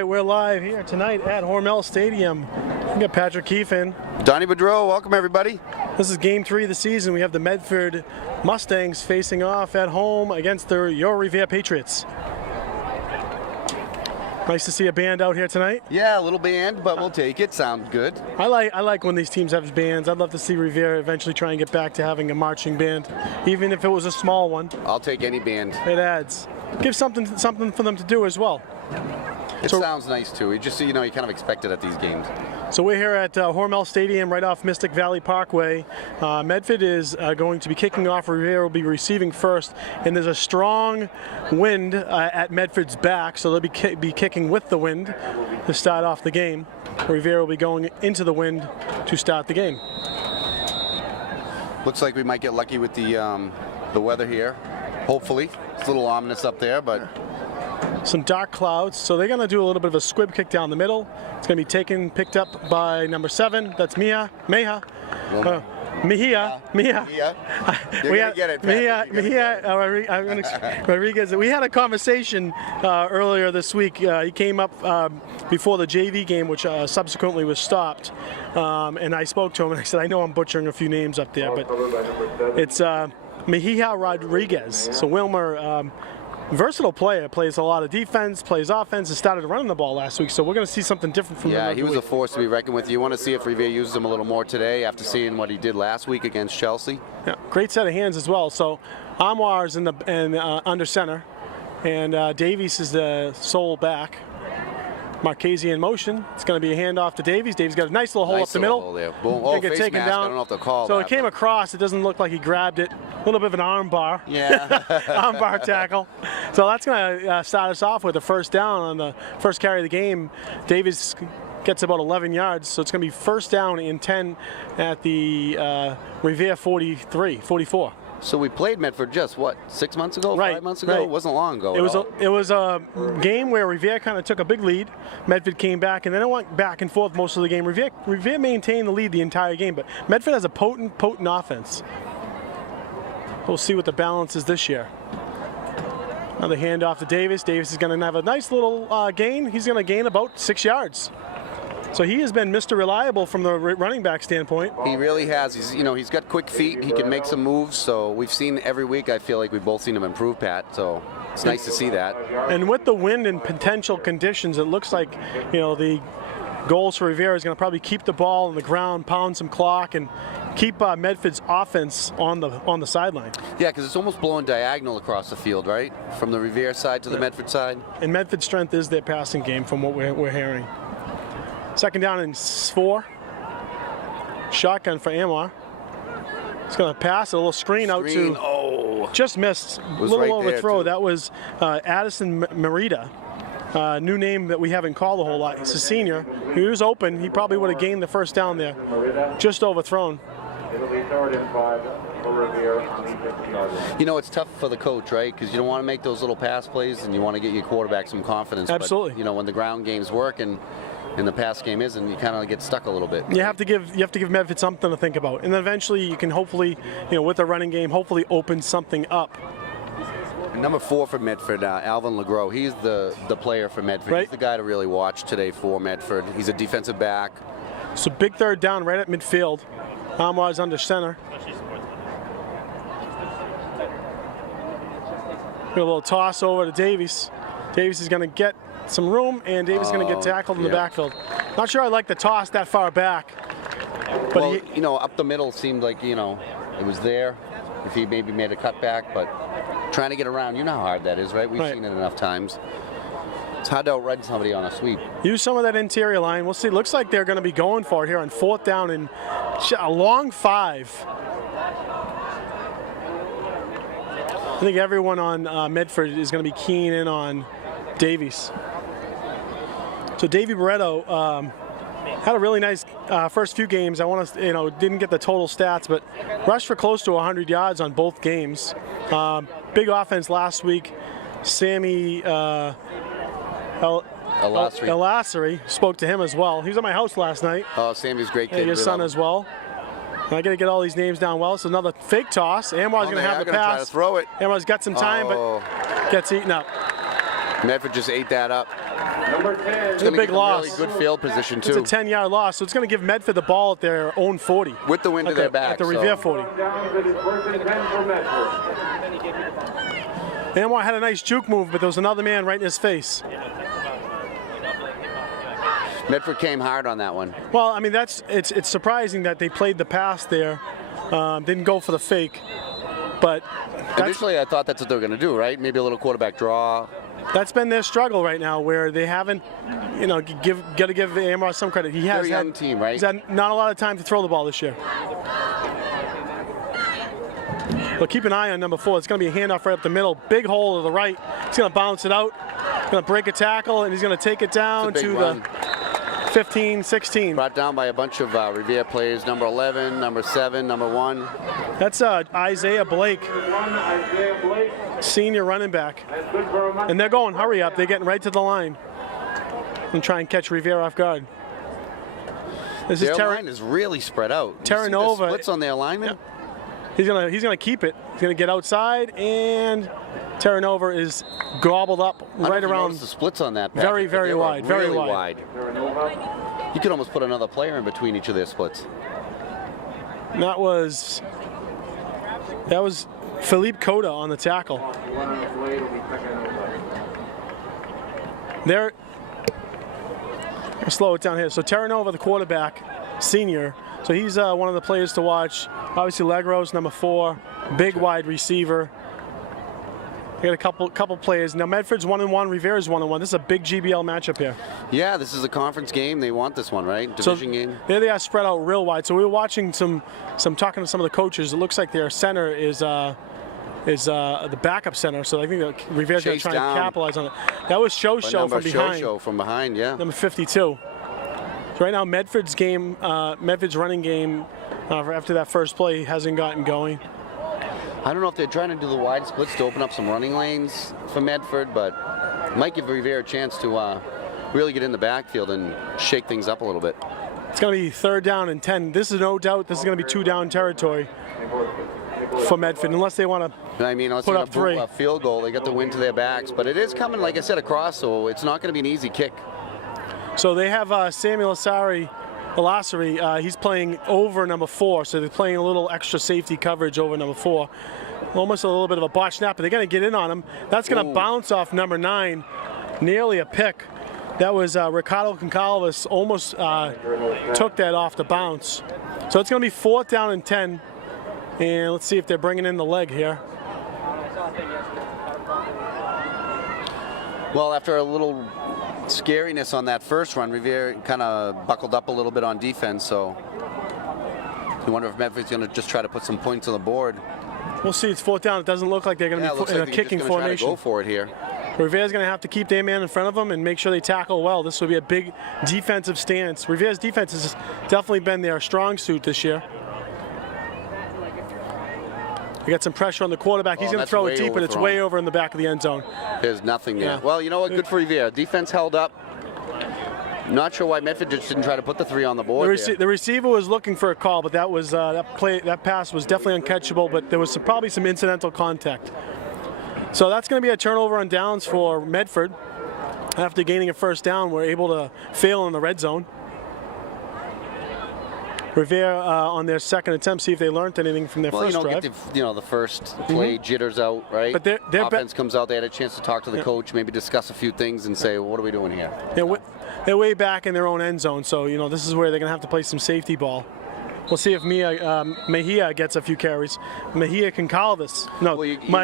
right, we're live here tonight at Hormel Stadium. We got Patrick Keefe. Donnie Boudreau, welcome everybody. This is game 3 of the season. We have the Medford Mustangs facing off at home against the Revere Patriots. Nice to see a band out here tonight. Yeah, a little band, but we'll take it. Sounds good. I like when these teams have bands. I'd love to see Revere eventually try and get back to having a marching band, even if it was a small one. I'll take any band. It adds. Give something for them to do as well. It sounds nice too. You kind of expect it at these games. So we're here at Hormel Stadium right off Mystic Valley Parkway. Medford is going to be kicking off. Revere will be receiving first, and there's a strong wind at Medford's back, so they'll be kicking with the wind to start off the game. Revere will be going into the wind to start the game. Looks like we might get lucky with the weather here. Hopefully, it's a little ominous up there, but. Some dark clouds, so they're going to do a little bit of a squib kick down the middle. It's going to be picked up by number 7. That's Mejia. You're gonna get it, Rodriguez. We had a conversation earlier this week. He came up before the JV game, which subsequently was stopped. And I spoke to him and I said, I know I'm butchering a few names up there, but it's Mejia Rodriguez. So Wilmer. Versatile player, plays a lot of defense, plays offense, and started running the ball last week, so we're going to see something different from him. Yeah, he was a force to be reckoned with. You want to see if Revere uses him a little more today after seeing what he did last week against Chelsea. Yeah, great set of hands as well. So Amwar is under center, and Davies is the sole back. Marchese in motion. It's going to be a handoff to Davies. Davies got a nice little hole up the middle. There. Boom. Oh, face mask. Down. I don't know if they'll call so that. It came across. It doesn't look like he grabbed it. A little bit of an arm bar. Yeah. Arm bar tackle. So that's going to start us off with a first down on the first carry of the game. Davies gets about 11 yards. So it's going to be first down and 10 at the Revere 44. So we played Medford just, 6 months ago, right, 5 months ago? Right. It wasn't long ago It was a game where Revere kind of took a big lead. Medford came back, and then it went back and forth most of the game. Revere maintained the lead the entire game, but Medford has a potent offense. We'll see what the balance is this year. Another handoff to Davis. Davis is going to have a nice little gain. He's going to gain about 6 yards. So he has been Mr. Reliable from the running back standpoint. He really has. He's got quick feet. He can make some moves. So we've seen every week. I feel like we've both seen him improve, Pat. So it's nice to see that. And with the wind and potential conditions, it looks like the goals for Revere is going to probably keep the ball on the ground, pound some clock, and keep Medford's offense on the sideline. Yeah, because it's almost blowing diagonal across the field, right, from the Revere side to the Medford side. And Medford's strength is their passing game, from what we're hearing. Second down and 4. Shotgun for Amwar. He's going to pass a little screen out to. Oh, just missed. A little right overthrow. That was Addison Merida. New name that we haven't called a whole lot. He's a senior. He was open. He probably would have gained the first down there. Just overthrown. It'll be 3rd and 5 for Revere on the 50-yard line. It's tough for the coach, right? Because you don't want to make those little pass plays, and you want to get your quarterback some confidence. Absolutely. But, when the ground game's work and the pass game isn't, you kind of get stuck a little bit. You have to give Medford something to think about, and then eventually you can hopefully, with the running game, hopefully open something up. Number 4 for Medford, Alvin Legros. He's the player for Medford. Right. He's the guy to really watch today for Medford. He's a defensive back. So big third down right at midfield. Amwar's under center. A little toss over to Davies. Davies is going to get some room, and Davies is going to get tackled in the backfield. Not sure I like the toss that far back. But up the middle seemed like, it was there. If he maybe made a cutback, but trying to get around, you know how hard that is, right? We've seen it enough times. It's hard to outrun somebody on a sweep. Use some of that interior line. We'll see. Looks like they're going to be going for it here on 4th down and a long 5. I think everyone on Medford is going to be keying in on Davies. So Davey Barretto had a really nice first few games. I want to, didn't get the total stats, but rushed for close to 100 yards on both games. Big offense last week. Sammy Elassery spoke to him as well. He was at my house last night. Oh, Sammy's a great kid. And his son as well. And I got to get all these names down well. So another fake toss. Amwar's going to have the pass. Try to throw it. Amwar's got some time, but gets eaten up. Medford just ate that up. Number 10. It's a big loss. Really good field position too. It's a 10-yard loss, so it's going to give Medford the ball at their own 40. With the wind to their back. At the Revere 40. Down to the first and 10 for Medford. Anwar had a nice juke move, but there was another man right in his face. Medford came hard on that one. Well, I mean, it's surprising that they played the pass there, didn't go for the fake, but initially I thought that's what they were going to do, right? Maybe a little quarterback draw. that's been their struggle right now, where they haven't, you know, got to give Amar some credit. He has They're a young team, right? He's had not a lot of time to throw the ball this year. But keep an eye on number 4. It's going to be a handoff right up the middle. Big hole to the right. He's going to bounce it out. Going to break a tackle, and he's going to take it down to the 15, 16. Brought down by a bunch of Revere players. Number 11, number 7, number 1. That's Isaiah Blake, Isaiah Blake. senior running back. That's good for a month. And they're going, hurry up. They're getting right to the line and try and catch Revere off guard. This Their is line is really spread out. You see the Terranova. splits on their alignment? Yeah. He's gonna keep it. He's gonna get outside, and Terranova is gobbled up right around. The splits on that. Very, Patrick, very they were wide, very really wide. You could almost put another player in between each of their splits. And that was Philippe Coda on the tackle. There. I'll slow it down here. So Terranova, the quarterback, senior. So he's one of the players to watch. Obviously, Legros, number 4, big wide receiver. We got a couple players. Now Medford's 1-1, Revere's 1-1. This is a big GBL matchup here. Yeah, this is a conference game. They want this one, right? Division game. There they are spread out real wide. So we were watching some talking to some of the coaches. It looks like their center is the backup center. So I think that Revere's going to try and capitalize on it. That was Show from behind. Show from behind, yeah. Number 52. So right now Medford's running game after that first play hasn't gotten going. I don't know if they're trying to do the wide splits to open up some running lanes for Medford, but it might give Revere a chance to really get in the backfield and shake things up a little bit. It's going to be 3rd down and 10. This is no doubt. This is going to be 2-down territory for Medford, unless they want to. I mean, unless put they're up going to 3. a field goal, they get the wind to their backs, but it is coming, like I said, across, so it's not going to be an easy kick. So they have Samuel Alassari, he's playing over number 4, so they're playing a little extra safety coverage over number 4. Almost a little bit of a botch snap, but they're going to get in on him. That's going to bounce off number 9, nearly a pick. That was Ricardo Concalves almost took that off the bounce. So it's going to be 4th down and 10, and let's see if they're bringing in the leg here. Well, after a little scariness on that first run, Revere kind of buckled up a little bit on defense, so you wonder if Medford's going to just try to put some points on the board. We'll see. It's 4th down. It doesn't look like they're going to be in a kicking formation. Try to go for it here. Revere's going to have to keep their man in front of them and make sure they tackle well. This will be a big defensive stance. Revere's defense has definitely been their strong suit this year. They got some pressure on the quarterback. He's going to throw it deep, but it's way over in the back of the end zone. There's nothing there. Yeah. Well, you know what? Good for Revere. Defense held up. Not sure why Medford just didn't try to put the 3 on the board. The receiver was looking for a call, but that was that pass was definitely uncatchable. But there was probably some incidental contact. So that's going to be a turnover on downs for Medford. After gaining a 1st down, we're able to fail in the red zone. Revere on their 2nd attempt, see if they learned anything from their first drive. Get the first play jitters out, right? But their offense comes out. They had a chance to talk to the coach, maybe discuss a few things, and say, well, "What are we doing here?" They're way back in their own end zone, so this is where they're going to have to play some safety ball. We'll see if Mejia gets a few carries. Mejia Concalves. No,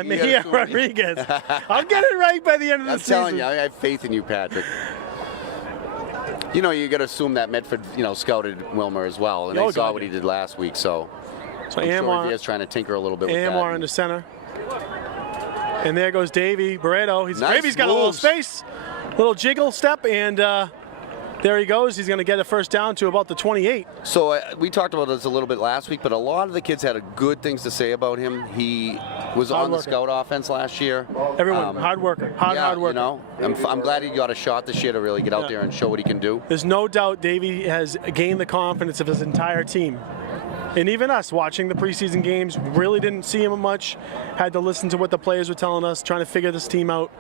Mejia Rodriguez. I'll get it right by the end of the season. I'm telling you, I have faith in you, Patrick. You got to assume that Medford, scouted Wilmer as well, and they saw what he did last week. So I'm sure Revere's trying to tinker a little bit with that. Amar in the center, and there goes Davey Barreto. Davey's got a little space, little jiggle step, and there he goes. He's going to get a 1st down to about the 28. So we talked about this a little bit last week, but a lot of the kids had good things to say about him. He was on the scout offense last year. Everyone, hard worker, hard worker. I'm glad he got a shot this year to really get out there and show what he can do. There's no doubt Davey has gained the confidence of his entire team. And even us watching the preseason games, really didn't see him much. Had to listen to what the players were telling us, trying to figure this team out.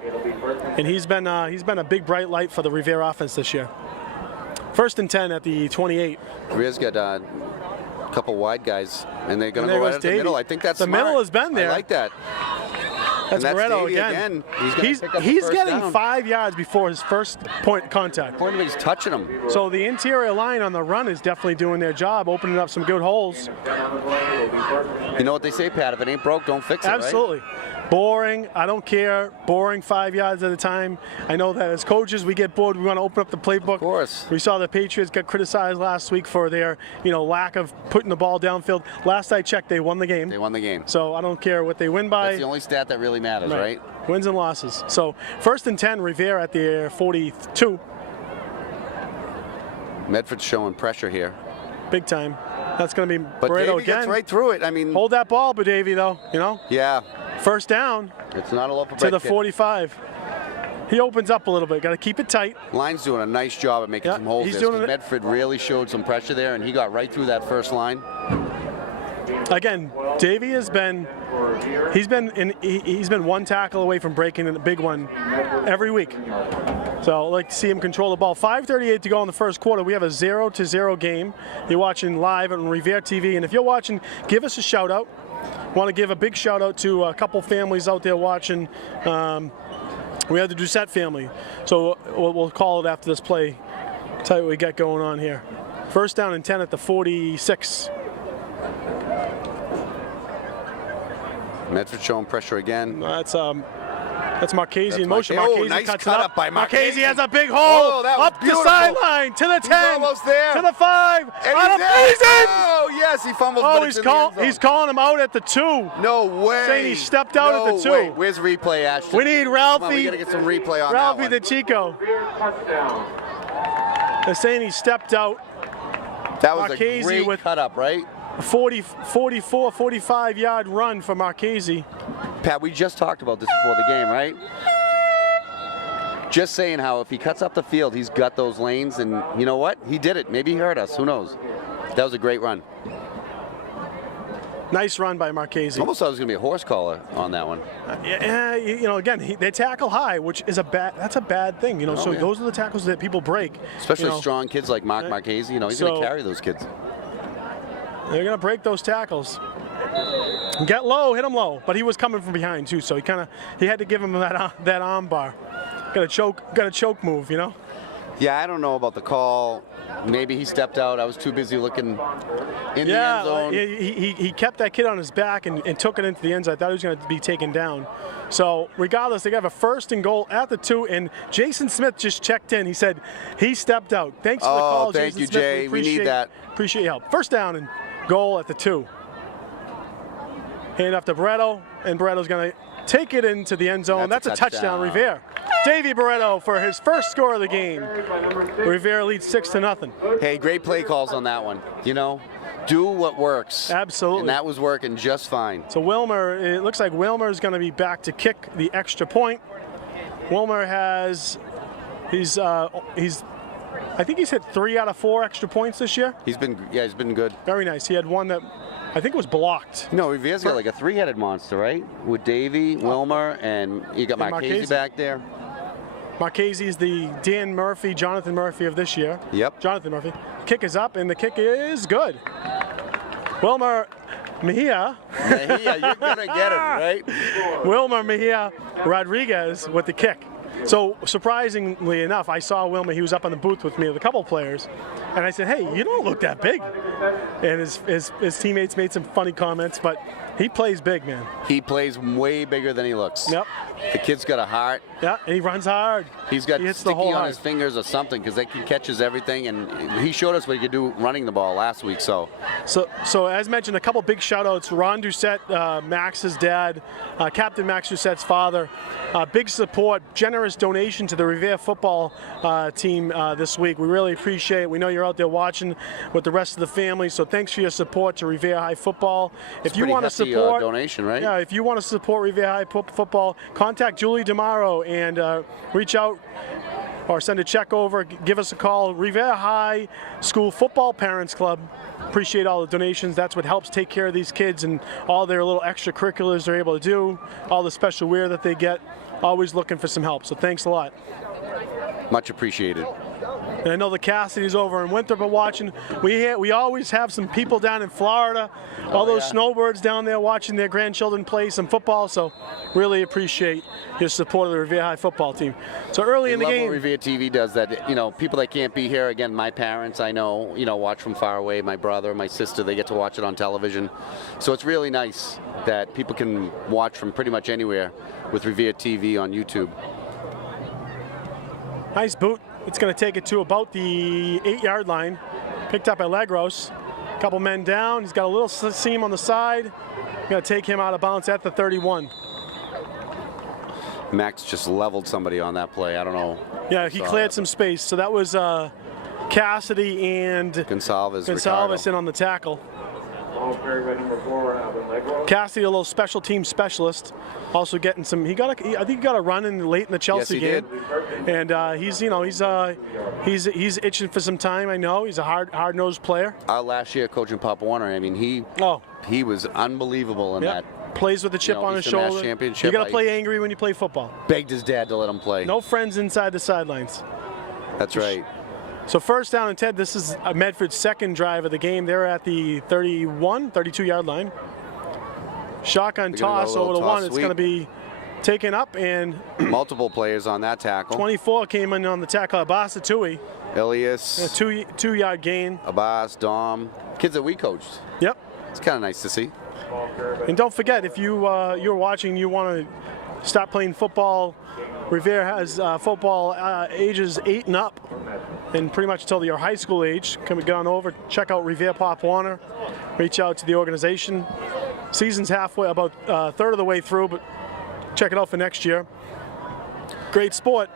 And he's been a big bright light for the Revere offense this year. 1st and 10 at the 28. Revere's got a couple wide guys, and they're going to go right at the middle. I think that's the smart. middle has been there. I like that. That's Barreto Davey again. He's getting down. 5 yards before his first point contact. He's touching him. So the interior line on the run is definitely doing their job, opening up some good holes. You know what they say, Pat? If it ain't broke, don't fix it. Absolutely. Right? Boring, I don't care. Boring 5 yards at a time. I know that as coaches, we get bored. We want to open up the playbook. Of course. We saw the Patriots get criticized last week for their, lack of putting the ball downfield. Last I checked, they won the game. They won the game. So I don't care what they win by. That's the only stat that really matters, right? Wins and losses. So 1st and 10, Revere at the 42. Medford's showing pressure here. Big time. That's going to be But Barreto Davey again. gets right through it. I mean, hold that ball, but Davey, though, Yeah. 1st down. It's not a low for to the 45. He opens up a little bit. Got to keep it tight. Line's doing a nice job at making some holes. He's doing it. Medford really showed some pressure there, and he got right through that first line. Again, Davey has been he's been one tackle away from breaking a big one every week. So I'd like to see him control the ball. 5:38 to go in the first quarter. We have a 0-0 game. You're watching live on Revere TV, and if you're watching, give us a shout out. Want to give a big shout out to a couple families out there watching. We have the Doucette family, so we'll call it after this play. Tell you what we got going on here. 1st down and 10 at the 46. Medford showing pressure again. That's Marchese in motion. Marchese nice cuts cut it up by Marchese. Marchese has a big hole up the sideline to the 10, almost there. to the 5. And On a he's season. Oh yes, he fumbles. Oh, but it's in the end zone. he's calling him out at the 2. No way. Saying he stepped out at the 2. Way. Where's replay, Ashton? We need Come Ralphie. on, we gotta get some replay on Ralphie that the one. Chico. Touchdown. They're saying he stepped out. That was Marchese a great with cut up, right? 44, 45 yard run for Marchese. Pat, we just talked about this before the game, right? Just saying how if he cuts up the field, he's got those lanes, and you know what? He did it. Maybe he hurt us. Who knows? That was a great run. Nice run by Marchese. Almost thought it was going to be a horse collar on that one. Again, they tackle high, which is that's a bad thing. So yeah. those are the tackles that people break. Especially strong kids like Marchese. He's going to carry those kids. They're going to break those tackles. Get low, hit him low. But he was coming from behind too, so he had to give him that arm bar. Got a choke move, Yeah, I don't know about the call. Maybe he stepped out. I was too busy looking in the end zone. He kept that kid on his back and took it into the end zone. I thought he was going to be taken down. So regardless, they have a 1st and goal at the 2, and Jason Smith just checked in. He said he stepped out. Thanks for the call, thank Jason you, Smith. Jay. We need that. Appreciate your help. 1st down and goal at the 2. Hand off to Barreto, and Barreto's going to take it into the end zone. That's a touchdown, Revere. Davey Barreto for his first score of the game. Revere leads 6-0. Hey, great play calls on that one. Do what works. Absolutely. And that was working just fine. So Wilmer, it looks like Wilmer is going to be back to kick the extra point. Wilmer I think he's hit 3 out of 4 extra points this year. He's been good. Very nice. He had one that I think was blocked. No, Revere's got like a 3-headed monster, right? With Davey, Wilmer, and you got Marchese back there. Marchese is the Jonathan Murphy of this year. Yep. Jonathan Murphy. Kick is up, and the kick is good. Wilmer Mejia. You're going to get it, right? Wilmer Mejia Rodriguez with the kick. So surprisingly enough, I saw Wilmer. He was up on the booth with me with a couple players, and I said, "Hey, you don't look that big." And his teammates made some funny comments, but he plays big, man. He plays way bigger than he looks. Yep. The kid's got a heart. Yeah, and he runs hard. He's got hits sticky on his fingers or something because he catches everything, and he showed us what he could do running the ball last week. So as mentioned, a couple big shout-outs. Ron Doucette, Max's dad, Captain Max Doucette's father. Big support, generous donation to the Revere football team this week. We really appreciate it. We know you're out there watching with the rest of the family, so thanks for your support to Revere High football. If you want to support donation, right? Yeah, if you want to support Revere High football, contact Julie DeMaro and reach out or send a check over. Give us a call. Revere High School Football Parents Club. appreciate all the donations. That's what helps take care of these kids and all their little extracurriculars they're able to do, all the special wear that they get. Always looking for some help, so thanks a lot. Much appreciated. And I know the Cassidy's over in Winthrop are watching. We always have some people down in Florida, all those snowbirds down there watching their grandchildren play some football, so really appreciate your support of the Revere High football team. So early in the game. What Revere TV does that, you know, people that can't be here, again, my parents, I know, you know, watch from far away, my brother, my sister, they get to watch it on television. So it's really nice that people can watch from pretty much anywhere with Revere TV on YouTube. Nice boot. It's going to take it to about the 8-yard line. Picked up by Legros. A couple men down. He's got a little seam on the side. Going to take him out of bounds at the 31. Max just leveled somebody on that play. I don't know. Yeah, he cleared some space. So that was Cassidy and Gonsalves in on the tackle. Cassidy, a little special team specialist, also getting some. I think he got a run in late in the Chelsea game, and he's he's itching for some time. I know he's a hard-nosed player. Our last year coaching Pop Warner, I mean he was unbelievable in that. Plays with a chip on his shoulder. You got to play angry when you play football. Begged his dad to let him play. No friends inside the sidelines. That's right. So first down and 10, this is Medford's second drive of the game. They're at the 32-yard line. Shotgun toss over the one. It's going to be taken up, and multiple players on that tackle. 24 came in on the tackle. Abbas Atui. Elias. A two-yard gain. Abbas, Dom. Kids that we coached. Yep. It's kind of nice to see. And don't forget, if you're watching, you want to stop playing football, Revere has football ages 8 and up, and pretty much until your high school age. Come on over, check out Revere Pop Warner, reach out to the organization. Season's halfway, about a third of the way through, but check it out for next year. Great sport,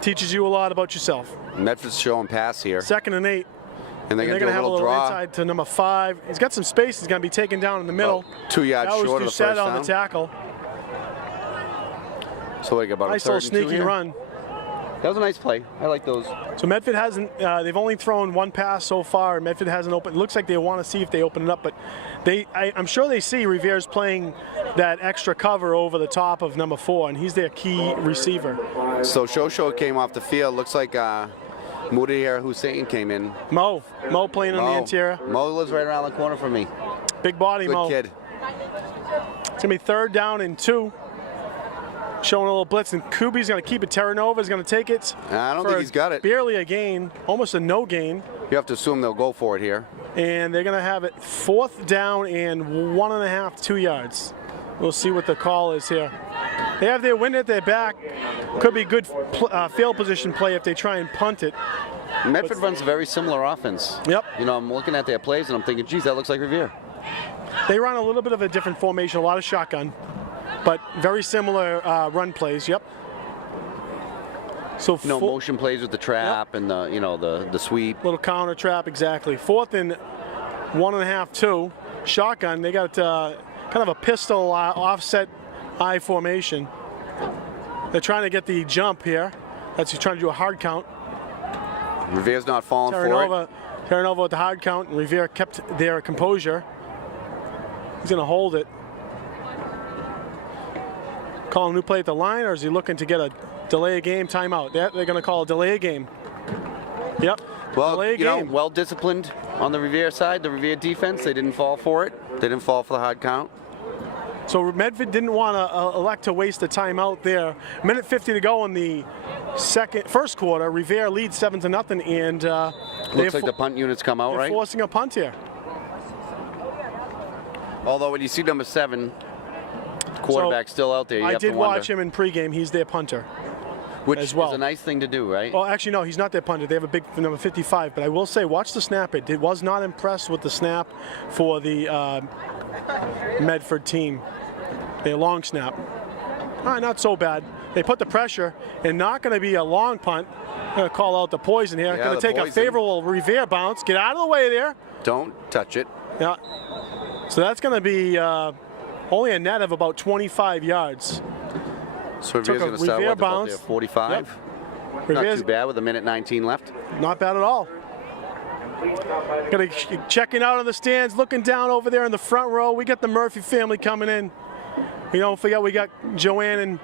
teaches you a lot about yourself. Medford's showing pass here. 2nd and 8. And they're going to have a little draw inside to number 5. He's got some space. He's going to be taken down in the middle. 2 yards short of the first down. On the tackle. So like about nice a little sneaky run. That was a nice play. I like those. So Medford hasn't. They've only thrown one pass so far. Medford hasn't opened. It looks like they want to see if they open it up, but I'm sure they see Revere's playing that extra cover over the top of number 4, and he's their key receiver. So Shosho came off the field. Looks like Mudir Hussein came in. Mo playing on the interior. Mo lives right around the corner from me. Big body, Good Mo. kid. It's going to be 3rd down and 2. Showing a little blitz, and Kubi's going to keep it. Terranova is going to take it. I don't think he's got it. Barely a gain, almost a no gain. You have to assume they'll go for it here. And they're going to have it 4th down and 1.5, 2 yards. We'll see what the call is here. They have their wind at their back. Could be good field position play if they try and punt it. Medford runs a very similar offense. Yep. You know, I'm looking at their plays and I'm thinking, geez, that looks like Revere. They run a little bit of a different formation, a lot of shotgun, but very similar run plays. Yep. So motion plays with the trap and the sweep. Little counter trap, exactly. 4th and 1.5, 2. Shotgun. They got kind of a pistol offset I formation. They're trying to get the jump here. That's trying to do a hard count. Revere's not falling for it. Terranova with the hard count, and Revere kept their composure. He's going to hold it. Calling a new play at the line, or is he looking to get a delay a game timeout? They're going to call a delay a game. Yep. Well, delay a game. Well disciplined on the Revere side. The Revere defense, they didn't fall for it. They didn't fall for the hard count. So Medford didn't want to elect to waste a timeout there. 1:50 to go in the first quarter. Revere leads 7-0, and looks like the punt units come out, they're right? Forcing a punt here. Although when you see number 7, quarterback still out there, you have to wonder. I did watch him in pregame. He's their punter. Which as well. is a nice thing to do, right? Well, actually, no, he's not their punter. They have a big number 55. But I will say, watch the snap. It was not impressed with the snap for the Medford team. Their long snap. All right, not so bad. They put the pressure, and not going to be a long punt. Going to call out the poison here. Yeah, going to take a favorable Revere bounce. Get out of the way there. Don't touch it. Yeah. So that's going to be only a net of about 25 yards. So Revere's going to start with about their 45. Yep. Not too bad with 1:19 left. Not bad at all. Checking out of the stands, looking down over there in the front row. We got the Murphy family coming in. We don't forget we got Joanne and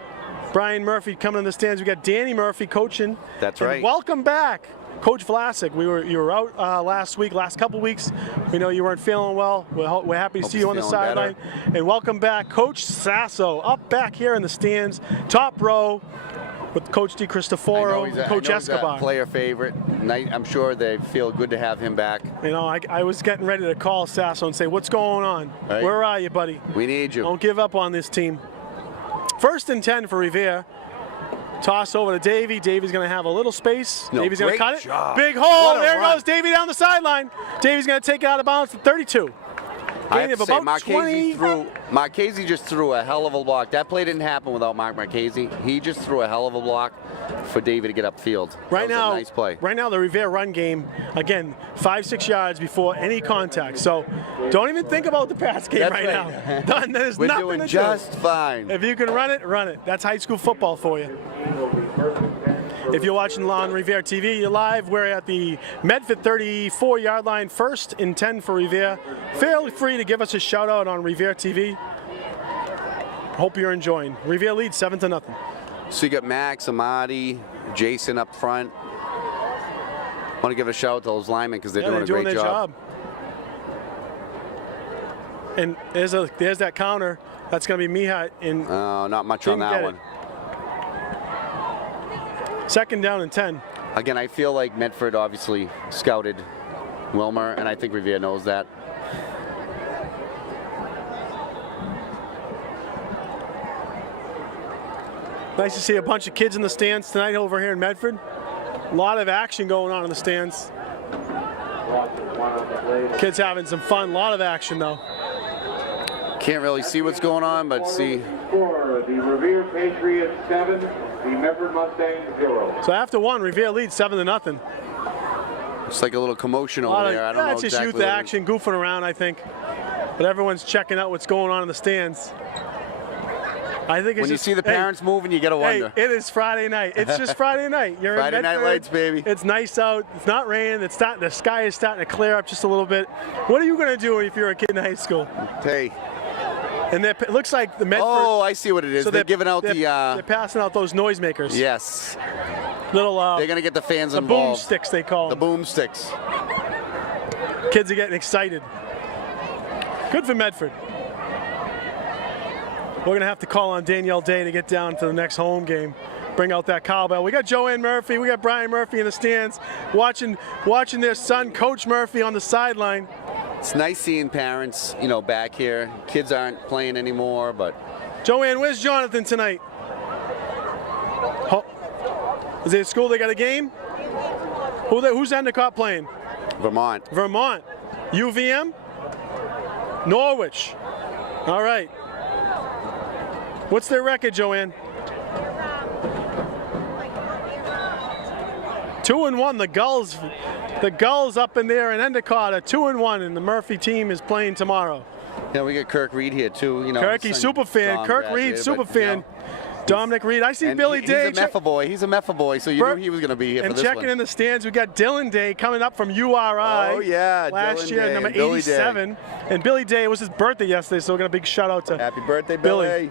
Brian Murphy coming in the stands. We got Danny Murphy coaching. That's and right. Welcome back, Coach Vlasic. You were out last couple weeks. We know you weren't feeling well. We're happy to see you on the sideline. And welcome back, Coach Sasso, up back here in the stands, top row, with Coach Di Cristoforo and Coach Escobar. He's a player favorite. I'm sure they feel good to have him back. You know, I was getting ready to call Sasso and say, what's going on? Right. Where are you, buddy? We need you. Don't give up on this team. 1st and 10 for Revere. Toss over to Davey. Davey's going to have a little space. Davy's going to cut it. Job. Big hole. What a There run. goes Davey down the sideline. Davey's going to take it out of bounds to 32. I have to say, Marchese Marchese just threw a hell of a block. That play didn't happen without Mark Marchese. He just threw a hell of a block for Davey to get upfield. Right now, a nice play. Right now, the Revere run game, again, 5-6 yards before any contact. So don't even think about the pass game now. There's We're nothing doing to just do. fine. If you can run it, run it. That's high school football for you. If you're watching on Revere TV, you're live. We're at the Medford 34-yard line, 1st and 10 for Revere. Feel free to give us a shout out on Revere TV. Hope you're enjoying. Revere leads 7-0. So you got Max, Amadi, Jason up front. I want to give a shout out to those linemen because they're doing a great job. And there's that counter. That's going to be Mihat. Not much on that one. 2nd down and 10. Again, I feel like Medford obviously scouted Wilmer, and I think Revere knows that. Nice to see a bunch of kids in the stands tonight over here in Medford. A lot of action going on in the stands. Kids having some fun. A lot of action, though. Can't really see what's going on, but see. Score, the Revere Patriots 7, the Medford Mustangs 0. So after 1, Revere leads 7-0. It's like a little commotion over there. I don't know it's just exactly youth what it is. action, goofing around, I think. But everyone's checking out what's going on in the stands. I think it's when you just, see the parents moving, you gotta wonder. Hey, it is Friday night. It's just Friday night. You're Friday in night Medford. lights, baby. It's nice out. It's not raining. The sky is starting to clear up just a little bit. What are you going to do if you're a kid in high school? Hey. And it looks like the Medford. Oh, I see what it is. So they're giving out they're passing out those noisemakers. Yes. Little. They're gonna get the fans the involved. Boom sticks, they call the them. boom sticks. Kids are getting excited. Good for Medford. We're going to have to call on Danielle Day to get down to the next home game. Bring out that cowbell. We got Joanne Murphy, we got Brian Murphy in the stands, watching their son, Coach Murphy, on the sideline. It's nice seeing parents, back here. Kids aren't playing anymore, but. Joanne, where's Jonathan tonight? Is it at school? They got a game? Who's Endicott playing? Vermont. UVM? Norwich. All right. What's their record, Joanne? 2-1. The Gulls up in there in Endicott are 2-1, and the Murphy team is playing tomorrow. Yeah, we got Kirk Reed here too. Kirky, super fan. Kirk Reed, super fan. Dominic Reed. I see Billy Day. He's a Meffa boy. He's a Meffa boy, so you knew he was going to be here for this one. And checking in the stands, we got Dylan Day coming up from URI. Oh, yeah. Last Dylan year, Day, number Billy 87. Day. And Billy Day, it was his birthday yesterday, so we're going to big shout out to Happy birthday, Billy.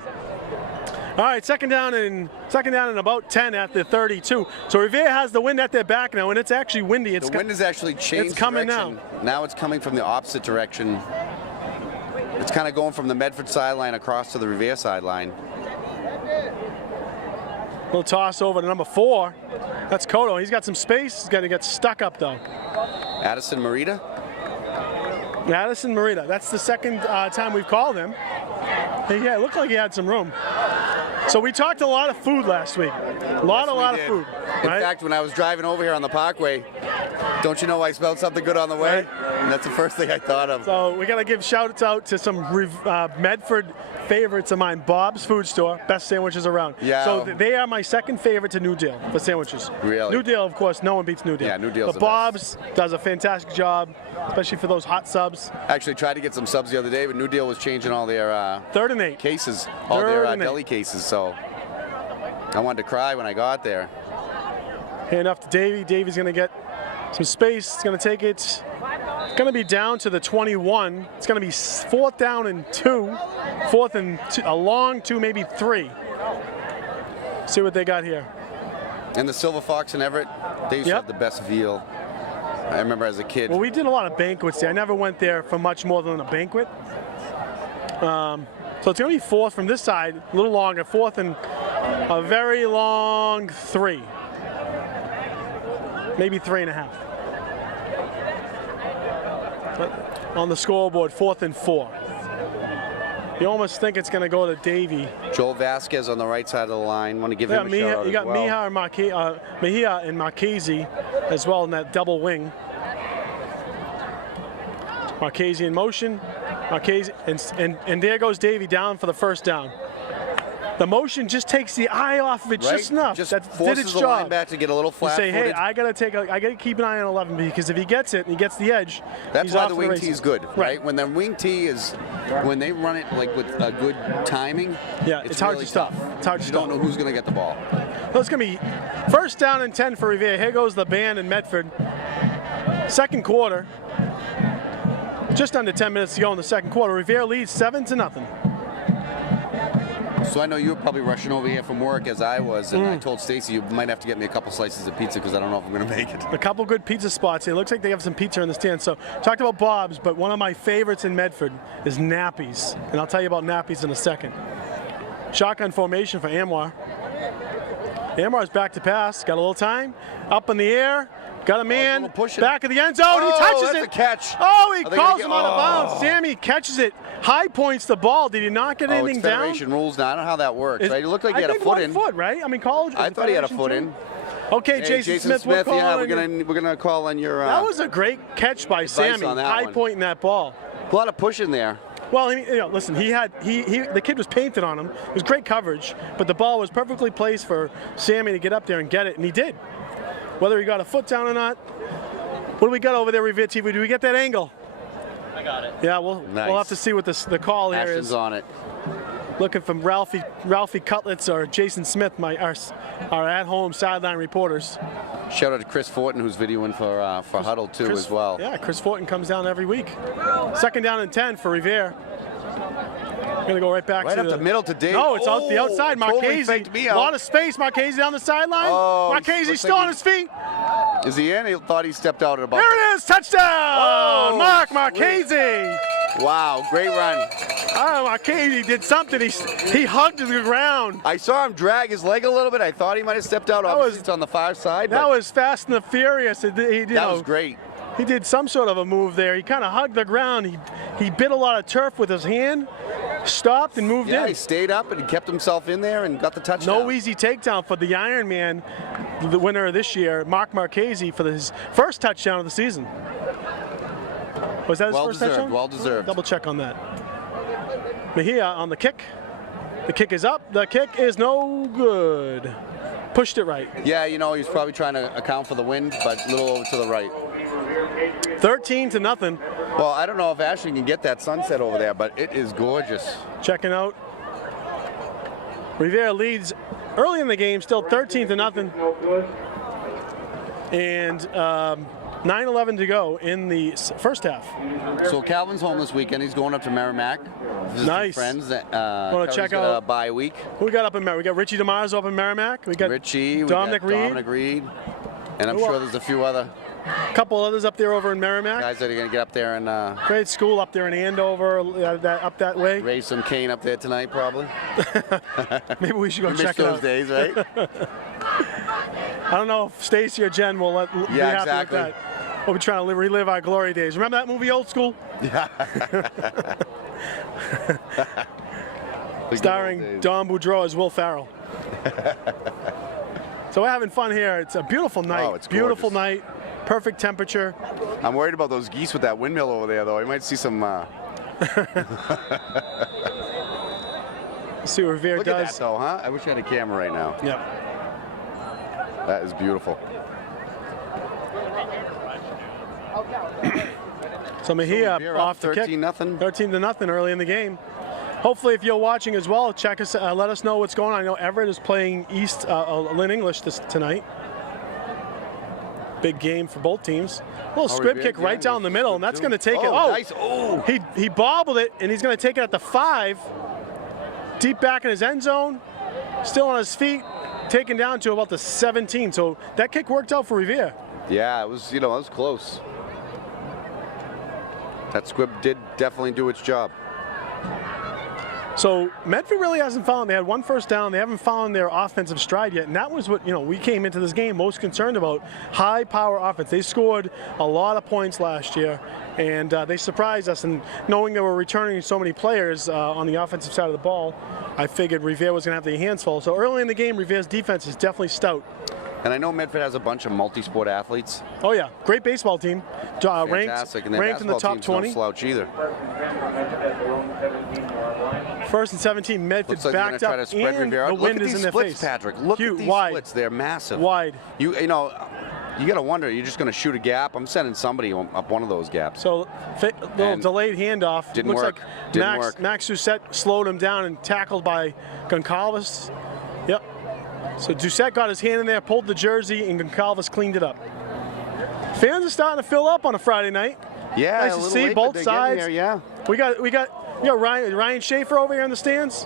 All right, second down and about 10 at the 32. So Revere has the wind at their back now, and it's actually windy. The wind has actually changed. It's coming direction. Now it's coming from the opposite direction. It's kind of going from the Medford sideline across to the Revere sideline. Little toss over to number 4. That's Cotto. He's got some space. He's going to get stuck up, though. Addison Marita. That's the second time we've called him. Yeah, it looked like he had some room. So we talked a lot of food last week. A lot of food. In Right? fact, when I was driving over here on the Parkway, don't you know I smelled something good on the way? Right. And that's the first thing I thought of. So we got to give shout-outs out to some Medford favorites of mine. Bob's Food Store, best sandwiches around. Yeah. So they are my second favorite to New Deal for sandwiches. Really? New Deal, of course, no one beats New Deal. Yeah, New Deal's But the Bob's does a fantastic job, especially for those hot subs. Actually tried to get some subs the other day, but New Deal was changing all their 3rd and 8. cases, all Third their and 8. deli cases, so I wanted to cry when I got there. Hand off to Davey. Davey's going to get Some space. It's going to take it. It's going to be down to the 21. It's going to be 4th down and 2. 4th and 2, a long 2, maybe 3. See what they got here. And the Silver Fox in Everett, they used to have the best veal. I remember as a kid. Well, we did a lot of banquets there. I never went there for much more than a banquet. So it's going to be 4th from this side, a little longer. 4th and a very long 3. Maybe 3.5. But on the scoreboard, 4th and 4. You almost think it's going to go to Davey. Joel Vasquez on the right side of the line. Want to give him a shout out. You got Mejia and Marchese as well in that double wing. Marchese in motion. Marchese and there goes Davey down for the 1st down. The motion just takes the eye off of it just enough. Just that forces did its the job. linebacker to get a little flat-footed. You say, hey, I gotta keep an eye on 11 because if he gets it and he gets the edge, that's he's why off the to wing races. tee is good, Right. right? When the wing tee is, when they run it like with a good timing, it's hard really to stop. tough. It's hard to You stop. don't know who's going to get the ball. So it's gonna be 1st down and 10 for Revere. Here goes the band in Medford. 2nd quarter. Just under 10 minutes to go in the 2nd quarter. Revere leads 7-0. So I know you were probably rushing over here from work as I was, and I told Stacy you might have to get me a couple slices of pizza because I don't know if I'm going to make it. A couple good pizza spots. It looks like they have some pizza in the stand. So talked about Bob's, but one of my favorites in Medford is Nappy's, and I'll tell you about Nappy's in a second. Shotgun formation for Amwar. Amwar's back to pass. Got a little time. Up in the air. Got a man. Back of the end zone. He touches that's it. a catch. Oh, he calls him out of bounds. Sammy catches it. High points the ball. Did he not get anything it's down? Federation rules now. I don't know how that works, right? It looked like he had a foot in. Foot, right? I mean, college. I thought he had a foot in. Okay, Hey, Jason Smith. We're gonna call on your. That was a great catch by Sammy. High pointing that ball. A lot of pushing there. Well, listen, the kid was painted on him. It was great coverage, but the ball was perfectly placed for Sammy to get up there and get it, and he did. Whether he got a foot down or not. What do we got over there, Revere TV? Do we get that angle? I got it. Yeah, we'll have to see what the call here Ashton's is. on it. Looking from Ralphie Cutlets or Jason Smith, our at-home sideline reporters. Shout out to Chris Fortin, who's videoing for Huddle too as well. Yeah, Chris Fortin comes down every week. 2nd down and 10 for Revere. Gonna go right back right to up the middle to Dave. No, it's out the outside. Marchese, me a lot of space. Marchese down the sideline. Marchese still on his feet. Is he in? He thought he stepped out at about. There it is, touchdown! Mark Marchese. Wow, great run. Marchese did something. He hugged the ground. I saw him drag his leg a little bit. I thought he might have stepped out. Obviously, it's on the far side. That was Fast and the Furious. That was great. He did some sort of a move there. He kind of hugged the ground. He bit a lot of turf with his hand, stopped and moved in. Yeah, he stayed up and he kept himself in there and got the touchdown. No easy takedown for the Iron Man, the winner this year, Mark Marchese, for his first touchdown of the season. Was that his first touchdown? Well deserved. Double check on that. Mejia on the kick. The kick is up. The kick is no good. Pushed it right. Yeah, he's probably trying to account for the wind, but a little over to the right. 13-0. Well, I don't know if Ashley can get that sunset over there, but it is gorgeous. Checking out. Revere leads early in the game, still 13-0. And 9:11 to go in the first half. So Calvin's home this weekend. He's going up to Merrimack. Nice. Friends. Want to check out a bye week. Who we got up in Merrimack? We got Richie DeMarzo up in Merrimack. We got Richie. Dominic Reed. Dominic Reed. And I'm sure there's a few other couple others up there over in Merrimack. guys that are going to get up there and Great school up there in Andover, up that way. raise some cane up there tonight, probably. Maybe we should go check it out. Miss those days, right? I don't know if Stacy or Jen will be happy exactly. with that. We'll be trying to relive our glory days. Remember that movie, Old School? Yeah. Starring Don Boudreau as Will Ferrell. So we're having fun here. It's a beautiful night. Oh, it's beautiful gorgeous. night. Perfect temperature. I'm worried about those geese with that windmill over there, though. You might see some. See what Revere Look does. at that, though, huh? I wish I had a camera right now. Yep. That is beautiful. So Mejia Revere off up the kick. 13-0. 13-0 early in the game. Hopefully, if you're watching as well, check us. Let us know what's going on. I know Everett is playing Lynn English tonight. Big game for both teams. A little squib Revere, kick right yeah, down the middle, and that's going to take it. Oh, Oh, nice. Oh. He bobbled it, and he's going to take it at the 5. Deep back in his end zone. Still on his feet. Taken down to about the 17. So that kick worked out for Revere. Yeah, it was, it was close. That squib did definitely do its job. So Medford really hasn't found, they had 1 first down, they haven't found their offensive stride yet, and that was what, we came into this game most concerned about. High power offense. They scored a lot of points last year, and they surprised us, and knowing they were returning so many players on the offensive side of the ball, I figured Revere was going to have their hands full. So early in the game, Revere's defense is definitely stout. And I know Medford has a bunch of multi-sport athletes. Oh yeah, great baseball team. Fantastic, and their ranked in the top team's 20. No slouch either. First and 17, Medford Looks like they're backed try up, to spread and Revere. the Look wind at is these in their splits, face. Patrick. Look Huge, at these wide. splits. They're massive. Wide. You got to wonder, you're just going to shoot a gap. I'm sending somebody up one of those gaps. So, little delayed handoff. Didn't Looks work. like Didn't work. Max Doucette slowed him down and tackled by Goncalves. Yep. So Doucette got his hand in there, pulled the jersey, and Goncalves cleaned it up. Fans are starting to fill up on a Friday night. Yeah, nice to see both sides. Here, yeah. We got Ryan Schaefer over here in the stands.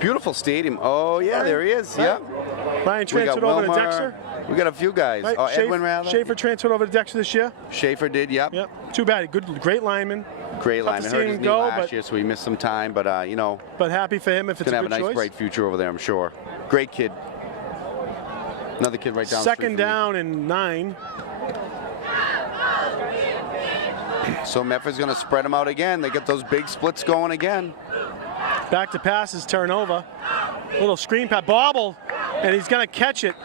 Beautiful stadium. Oh yeah, there he is. Right. Yeah. Ryan transferred over to Dexter. We got a few guys. Right. Oh, Edwin rather. Schaefer transferred over to Dexter this year. Schaefer did. Yep. Yep. Too bad. Great lineman. Great lineman. see Hurt him his knee go, last year, so he missed some time. But But happy for him if it's gonna a have good a nice, choice. bright future over there, I'm sure. Great kid. Another kid right down. Second down and 9. So Medford's going to spread them out again. They get those big splits going again. Back to passes, turnover. Little screen pass, bobble, and he's going to catch it.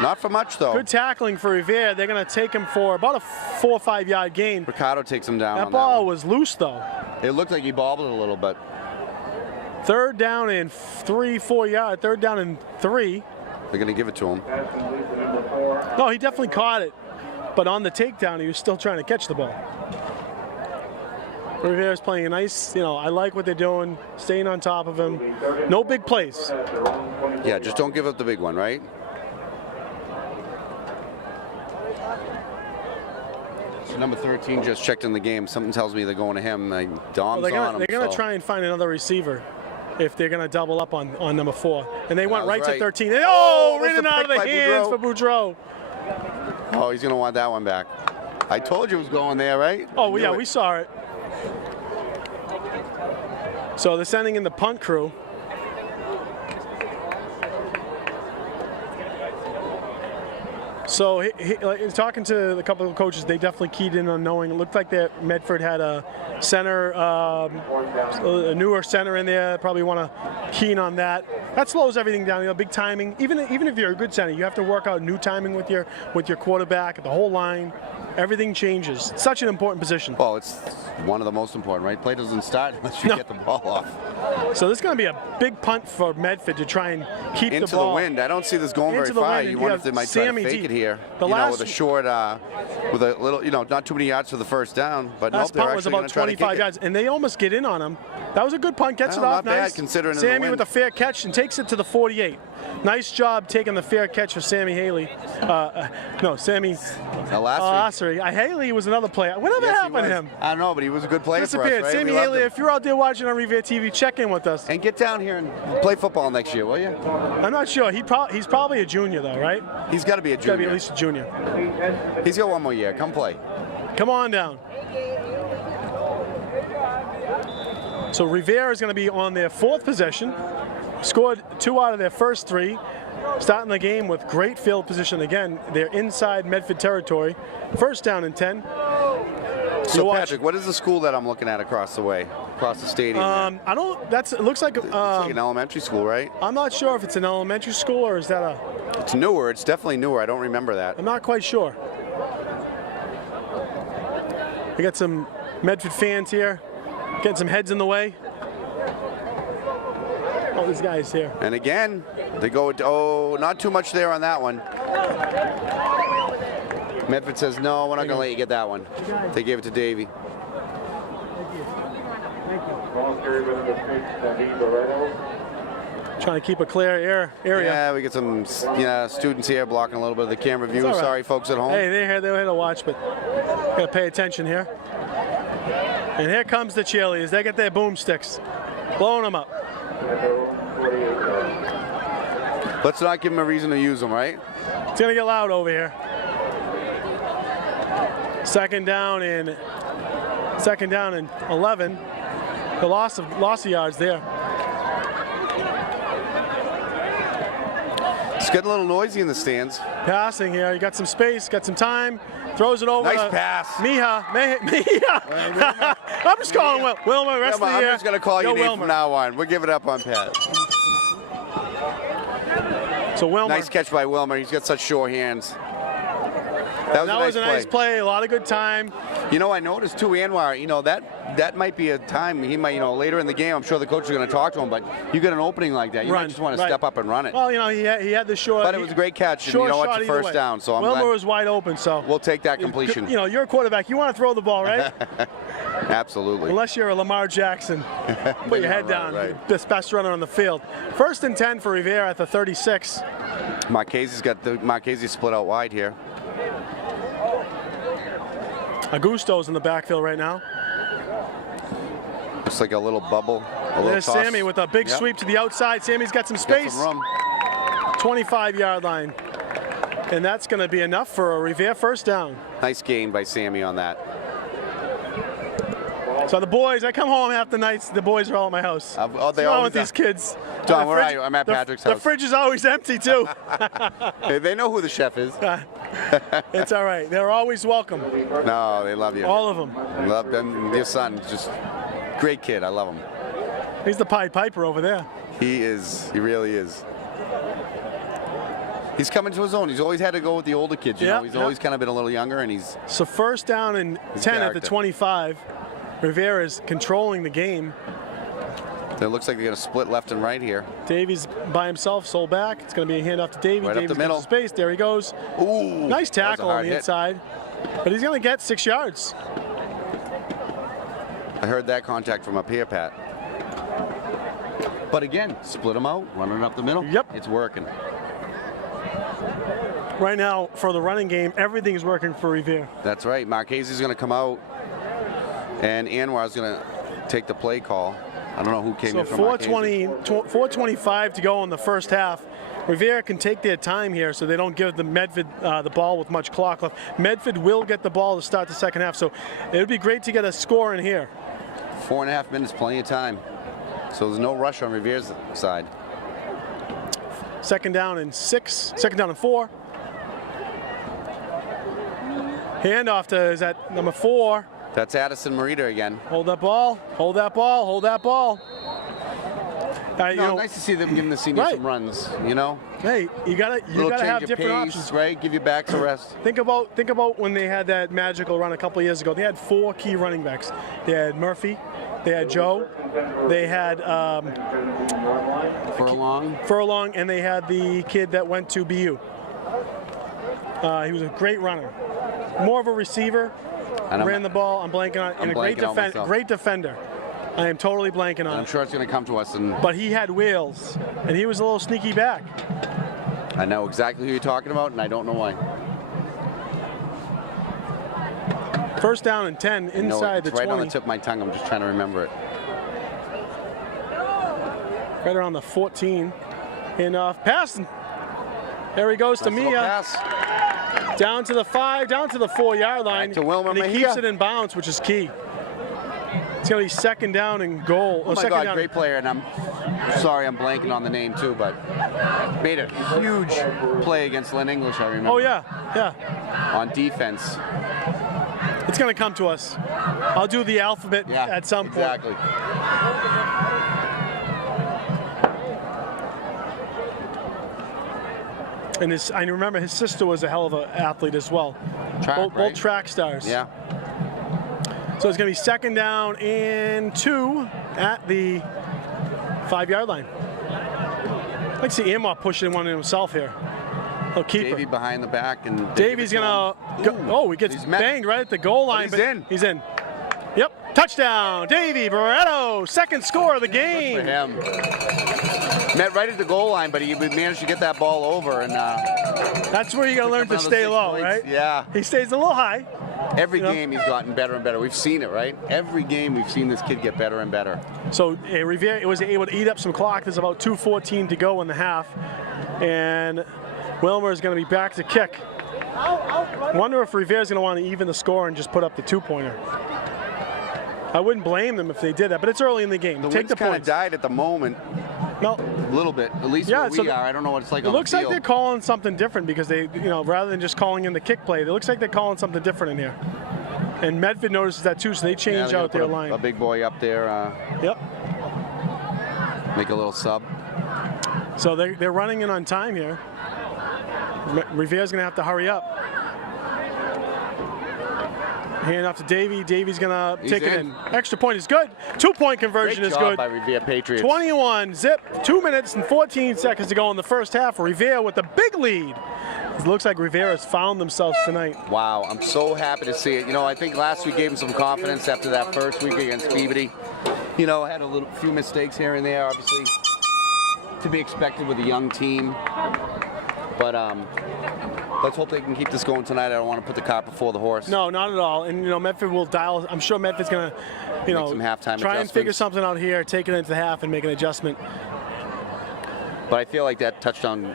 Not for much, though. Good tackling for Revere. They're going to take him for about a 4 or 5 yard gain. Ricardo takes him down. That ball was loose, though. It looked like he bobbled it a little bit. 3rd down and 3, 4 yards. 3rd down and 3. They're going to give it to him. No, he definitely caught it. But on the takedown, he was still trying to catch the ball. Rivere's playing a nice, I like what they're doing, staying on top of him. No big plays. Yeah, just don't give up the big one, right? So number 13 just checked in the game. Something tells me they're going to him. Dom's on him. They're going to try and find another receiver if they're going to double up on number 4. And they went right to 13. Right out of the hands for Boudreau. Oh, he's going to want that one back. I told you it was going there, right? Oh, yeah, we saw it. So they're sending in the punt crew. So talking to a couple of coaches, they definitely keyed in on knowing. It looked like that Medford had a center, a newer center in there. Probably want to key in on that. That slows everything down. Big timing. Even if you're a good center, you have to work out new timing with your quarterback, the whole line. Everything changes. It's such an important position. Well, it's one of the most important, right? Play doesn't start unless you get the ball off. So this is going to be a big punt for Medford to try and keep the ball. Into the wind. I don't see this going very far. You wonder if they might try to fake it here. With a short, with a little, not too many yards for the first down. But last punt was about 25 yards, and they almost get in on him. That was a good punt. Gets it off. Not bad considering Sammy with a fair catch and takes it to the 48. Nice job taking the fair catch for Sammy Haley. Sammy Alassary. Haley was another player. Whatever happened to him? I don't know, but he was a good player for us, right? Sammy Haley, if you're out there watching on Revere TV, check in with us. And get down here and play football next year, will you? I'm not sure. He's probably a junior, though, right? He's got to be a junior. He's got to be at least a junior. He's got one more year. Come play. Come on down. So Revere is going to be on their 4th possession. Scored 2 out of their first 3. Starting the game with great field position again. They're inside Medford territory. First down and 10. So Patrick, what is the school that I'm looking at across the way, across the stadium? It looks like it's like an elementary school, right? I'm not sure if it's an elementary school or is that a. It's newer. It's definitely newer. I don't remember that. I'm not quite sure. We got some Medford fans here, getting some heads in the way. Oh, this guy's here. And again, they go, not too much there on that one. Medford says, no, we're not going to let you get that one. They gave it to Davey. Trying to keep a clear area. Yeah, we get some students here blocking a little bit of the camera view. All right. Sorry, folks at home. Hey, they're here to watch, but gotta pay attention here. And here comes the cheerleaders. They get their boomsticks, blowing them up. Let's not give them a reason to use them, right? It's gonna get loud over here. Second down and 11. The loss of yards there. It's getting a little noisy in the stands. Passing here. You got some space, got some time. Throws it over. Nice to pass. Miha. I'm just calling Wilmer. Rest of the I'm year. just going to call you name Wilmer. from now on. We'll give it up on Pat. So Wilmer. Nice catch by Wilmer. He's got such sure hands. That was a nice play. A lot of good time. You know, I noticed too, Anwar, that might be a time he might, later in the game, I'm sure the coach is going to talk to him, but you get an opening like that, you might just want to step up and run it. Well, he had the short. But it was a great catch, and it's a first down, so I'm Wilmer glad. was wide open, so. We'll take that completion. You're a quarterback. You want to throw the ball, right? Absolutely. Unless you're a Lamar Jackson. Put your head down. Right. Best runner on the field. 1st and 10 for Revere at the 36. Marchese's split out wide here. Augusto's in the backfield right now. Looks like a little bubble. There's Sammy with a big sweep to the outside. Sammy's got some space. Got some room. 25-yard line. And that's going to be enough for a Revere first down. Nice gain by Sammy on that. So the boys, I come home half the nights, the boys are all at my house. They What's wrong with these kids? Tom, where are you? I'm at Patrick's house. The fridge is always empty, too. They know who the chef is. It's all right. They're always welcome. No, they love you. All of them. Love them. Your son, just great kid. I love him. He's the Pied Piper over there. He is. He really is. He's coming to his own. He's always had to go with the older kids. He's always kind of been a little younger, and he's. So 1st down and 10 at the 25. Revere is controlling the game. It looks like they're going to split left and right here. Davies by himself, soul back. It's going to be a handoff to Davey. Right Davies up the middle. Space. There he goes. Ooh, nice tackle on the inside. But he's going to get 6 yards. I heard that contact from up here, Pat. But again, split them out, running up the middle. Yep. It's working. Right now, for the running game, everything is working for Revere. That's right. Marchese's going to come out, and Anwar's going to take the play call. I don't know who came in from Marchese. 4:25 to go in the first half. Revere can take their time here so they don't give the Medford the ball with much clock left. Medford will get the ball to start the second half, so it would be great to get a score in here. 4.5 minutes, plenty of time. So there's no rush on Revere's side. 2nd down and 6, 2nd down and 4. Handoff to, is that number 4? That's Addison Marita again. Hold that ball, hold that ball, hold that ball. Nice to see them giving the seniors some runs, Hey, you gotta have different options, right? Give your backs a rest. Think about when they had that magical run a couple of years ago. They had 4 key running backs. They had Murphy, they had Joe, they had Furlong, and they had the kid that went to BU. He was a great runner, more of a receiver. Ran the ball. I'm blanking on, and a great defender. I am totally blanking on. I'm sure it's going to come to us. But he had wheels, and he was a little sneaky back. I know exactly who you're talking about, and I don't know why. 1st down and 10 inside the 20. Right on the tip of my tongue. I'm just trying to remember it. Right around the 14. Handoff. Passing. There he goes to Mia. Pass. Down to the 5, down to the 4-yard line. Back to Wilmer and he keeps it in bounds, which is key. It's going to be 2nd down and goal. Oh my God, great player, and I'm sorry I'm blanking on the name too, but made a huge play against Lynn English, I remember. Oh yeah. On defense. It's going to come to us. I'll do the alphabet at some point. Exactly. And I remember his sister was a hell of an athlete as well. Both track stars. Yeah. So it's going to be 2nd down and 2 at the 5-yard line. I'd like to see Amar pushing one himself here. He'll keep Davey behind the back, and Davey's going to go. Oh, he gets banged right at the goal line. But he's in. He's in. Yep. Touchdown, Davey Barretto. 2nd score of the game. Good for him. met right at the goal line, but he managed to get that ball over. And that's where you got to learn to stay low, right? Yeah. He stays a little high. Every game he's gotten better and better. We've seen it, right? Every game we've seen this kid get better and better. So Revere was able to eat up some clock. There's about 2:14 to go in the half. And Wilmer is going to be back to kick. Wonder if Revere is going to want to even the score and just put up the 2-pointer. I wouldn't blame them if they did that, but it's early in the game. Take the kind of points. died at the moment. No, a little bit. At least where we are. I don't know what it's like on the field. It looks like they're calling something different because they, rather than just calling in the kick play, it looks like they're calling something different in here. And Medford notices that too, so they change out their line. A big boy up there. Yep. Make a little sub. So they're running in on time here. Revere's going to have to hurry up. Hand off to Davey. Davey's going to take it in. Extra point is good. 2-point conversion is good. Great job by Revere Patriots. 21 zip. 2 minutes and 14 seconds to go in the first half. Revere with a big lead. It looks like Revere has found themselves tonight. Wow, I'm so happy to see it. I think last week gave them some confidence after that first week against Peabody. Had a few mistakes here and there, obviously, to be expected with a young team. But let's hope they can keep this going tonight. I don't want to put the cart before the horse. No, not at all. And Medford will dial. I'm sure Medford's going to, make some halftime try and figure something out here, take it into the half, and make an adjustment. But I feel like that touchdown.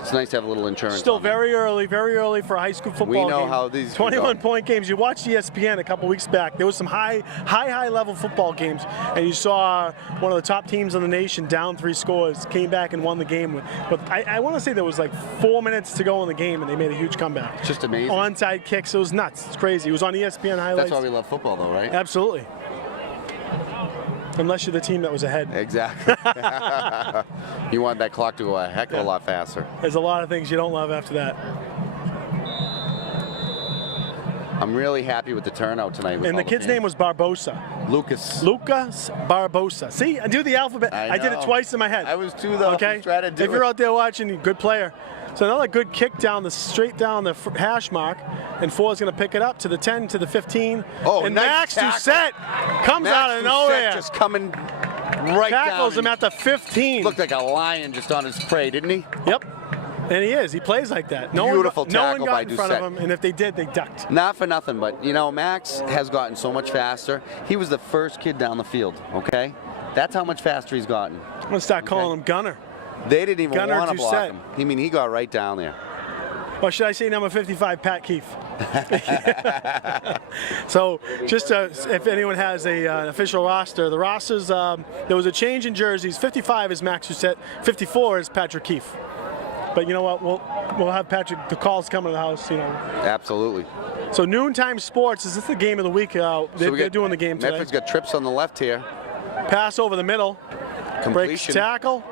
It's nice to have a little insurance. Still very early for a high school football game. We know how these 21-point games. You watched ESPN a couple weeks back. There was some high level football games, and you saw one of the top teams in the nation down 3 scores, came back and won the game. But I want to say there was like 4 minutes to go in the game, and they made a huge comeback. It's just amazing. Onside kicks. It was nuts. It's crazy. It was on ESPN highlights. That's why we love football, though, right? Absolutely. Unless you're the team that was ahead. Exactly. You want that clock to go a heck of a lot faster. There's a lot of things you don't love after that. I'm really happy with the turnout tonight. And the kid's name was Barbosa. Lucas Barbosa. See, I do the alphabet. I did it twice in my head. I was too, though. Okay. If you're out there watching, good player. So another good kick straight down the hash mark, and Ford's going to pick it up to the 10, to the 15. Oh, and nice Max Doucette comes out of nowhere. Just coming right tackles down. him at the 15. Looked like a lion just on his prey, didn't he? Yep. And he is. He plays like that. Beautiful no one tackle got by in front Doucette. of him, and if they did, they ducked. Not for nothing, but Max has gotten so much faster. He was the first kid down the field. Okay, that's how much faster he's gotten. I'm gonna start calling him Gunner. They didn't even want to block Doucette. him. He got right down there. Or should I say number 55, Pat Keefe? So just if anyone has an official roster, the rosters, there was a change in jerseys. 55 is Max Doucette, 54 is Patrick Keefe. But you know what? We'll have Patrick. The calls coming to the house. Absolutely. So noontime sports. Is this the game of the week? They're doing the game today. Medford's got trips on the left here. Pass over the middle. Completion. Breaks tackle.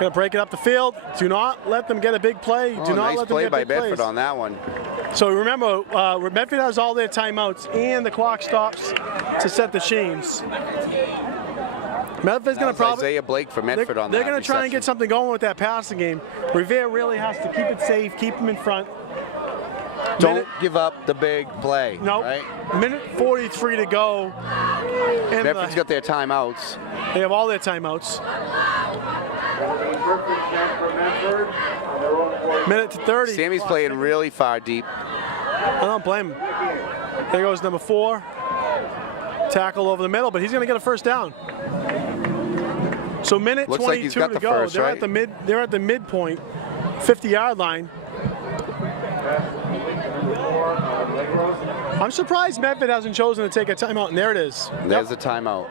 Going to break it up the field. Do not let them get a big play. Do not nice let them play get by big plays. Medford on that one. So remember, Medford has all their timeouts, and the clock stops to set the chains. Medford's going to probably Isaiah Blake for Medford on that. They're going to try and get something going with that passing game. Revere really has to keep it safe, keep them in front. Don't give up the big play. No. Right? Minute 43 to go. Medford's got their timeouts. They have all their timeouts. Minute to 30. Sammy's playing really far deep. I don't blame him. There goes number 4. Tackle over the middle, but he's going to get a first down. So minute Looks 22 like he's got to the go. first, They're right? They're at the midpoint, 50-yard line. I'm surprised Medford hasn't chosen to take a timeout, and there it is. There's a timeout.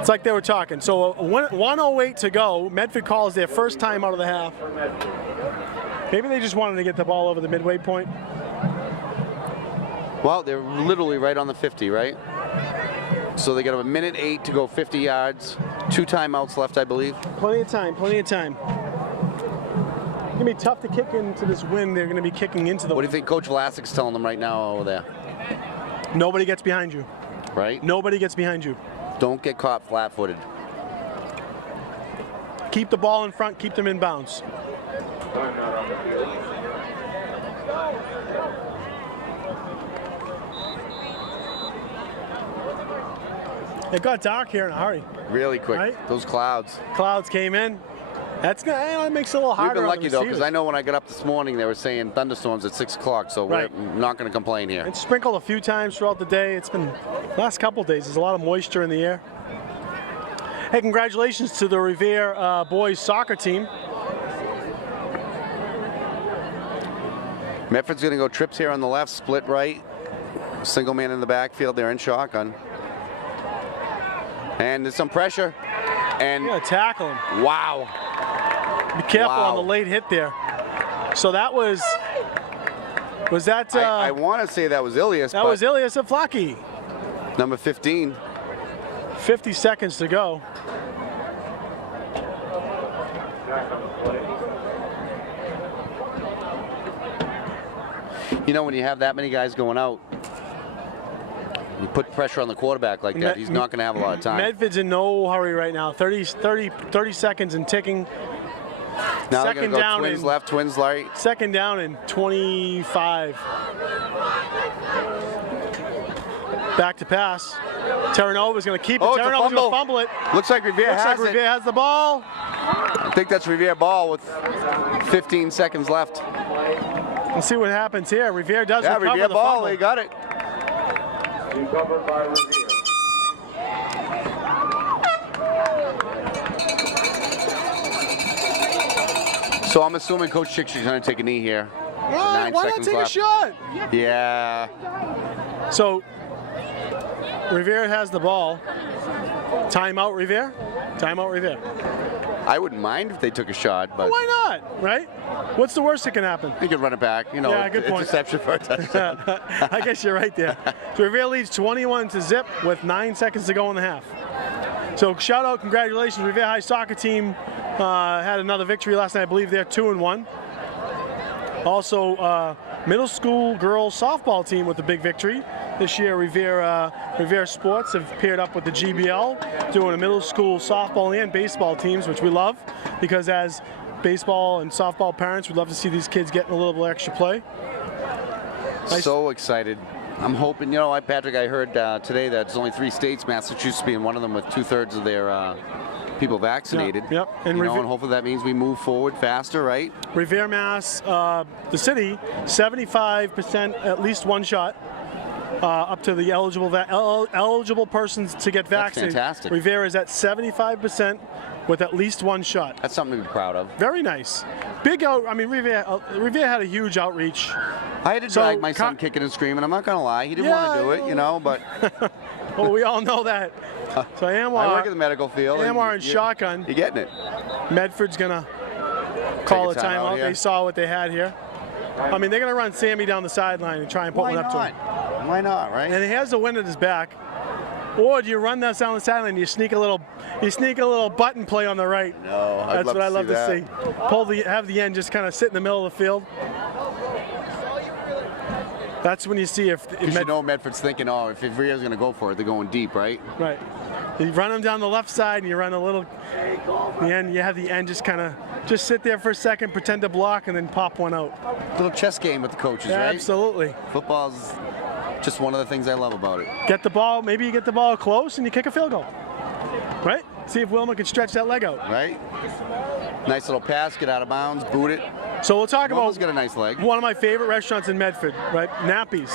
It's like they were talking. So 1:08 to go. Medford calls their first time out of the half. Maybe they just wanted to get the ball over the midway point. Well, they're literally right on the 50, right? So they got a minute 8 to go 50 yards. 2 timeouts left, I believe. Plenty of time, plenty of time. It's going to be tough to kick into this wind. They're going to be kicking into the What do wind. you think Coach Vlasic's telling them right now over there? Nobody gets behind you. Right? Nobody gets behind you. Don't get caught flat-footed. Keep the ball in front, keep them in bounds. It got dark here in a hurry. really quick. Right? Those clouds. Clouds came in. That makes it a little harder. We've been lucky, on the though, because receivers. I know when I got up this morning, they were saying thunderstorms at 6 o'clock, so Right. we're not going to complain here. It's sprinkled a few times throughout the day. It's been last couple of days. There's a lot of moisture in the air. Hey, congratulations to the Revere boys soccer team. Medford's going to go trips here on the left, split right. Single man in the backfield. They're in shotgun. And there's some pressure. And Yeah, tackle him. wow. Be careful Wow. on the late hit there. So that was that? I want to say that was Ilias, that but was Ilyas Aflaki. number 15. 50 seconds to go. Back on the play. You know, when you have that many guys going out, you put pressure on the quarterback like that, he's not going to have a lot of time. Medford's in no hurry right now. 30 seconds and ticking. Now they're second going to go down twins and- left, twins right. Second down and 25. Back to pass. Terranova's going to keep it. Oh, it's a Terranova's going to fumble. fumble it. Looks like Revere Looks has like Revere has the ball. I think that's Revere ball with 15 seconds left. Let's see what happens here. Revere does Yeah, recover Revere the ball, fumble. they got it. Recovered by Revere. So I'm assuming Coach Chick's going to take a knee here. Why 9 not seconds take left. a shot? Yeah. So Revere has the ball. Timeout, Revere. Timeout, Revere. I wouldn't mind if they took a shot, but Why not? Right? What's the worst that can happen? you could run it back. You know, Yeah, good point. interception for a touchdown. I guess you're right there. So Revere leads 21-0 with 9 seconds to go in the half. So shout out, congratulations, Revere High soccer team had another victory last night. I believe they're 2-1. Also, middle school girls softball team with a big victory. This year, Revere Sports have paired up with the GBL, doing a middle school softball and baseball teams, which we love, because as baseball and softball parents, we'd love to see these kids getting a little bit extra play. Nice. So excited. I'm hoping, you know, Patrick, I heard today that there's only 3 states, Massachusetts being one of them, with 2/3 of their people vaccinated. Yep. And You know, Revere- and hopefully that means we move forward faster, right? Revere, Mass, the city, 75% at least one shot. Up to the eligible persons to get vaccinated. fantastic. Revere is at 75% with at least one shot. That's something to be proud of. Very nice. Big out. I mean, Revere had a huge outreach. I had to So, drag my son kicking and screaming. I'm not going to lie. He didn't want to do it, you know, but Well, we all know that. So I work in the Anwar, medical field. and Anwar and shotgun. You're getting it. Medford's gonna call a Take a timeout timeout. here. They saw what they had here. I mean, they're gonna run Sammy down the sideline and try and put Why one up to not? him. Why not, right? And he has the wind at his back. Or do you run that down the sideline and you sneak a little button play on the right? No, I'd That's love what I to love see to see. Have the end just kind of sit in the middle of the field. That's when you see if Because you know Medford's thinking, oh, if Revere's going to go for it, they're going deep, right? right. You run them down the left side and you run a little. The end. You have the end just kind of sit there for a second, pretend to block, and then pop one out. Little chess game with the coaches, right? Absolutely. Football's just one of the things I love about it. Get the ball. Maybe you get the ball close and you kick a field goal. Right. See if Wilma can stretch that leg out. Right? Nice little pass, get out of bounds, boot it. So we'll talk Wilma's about got a nice leg. one of my favorite restaurants in Medford, right? Nappy's.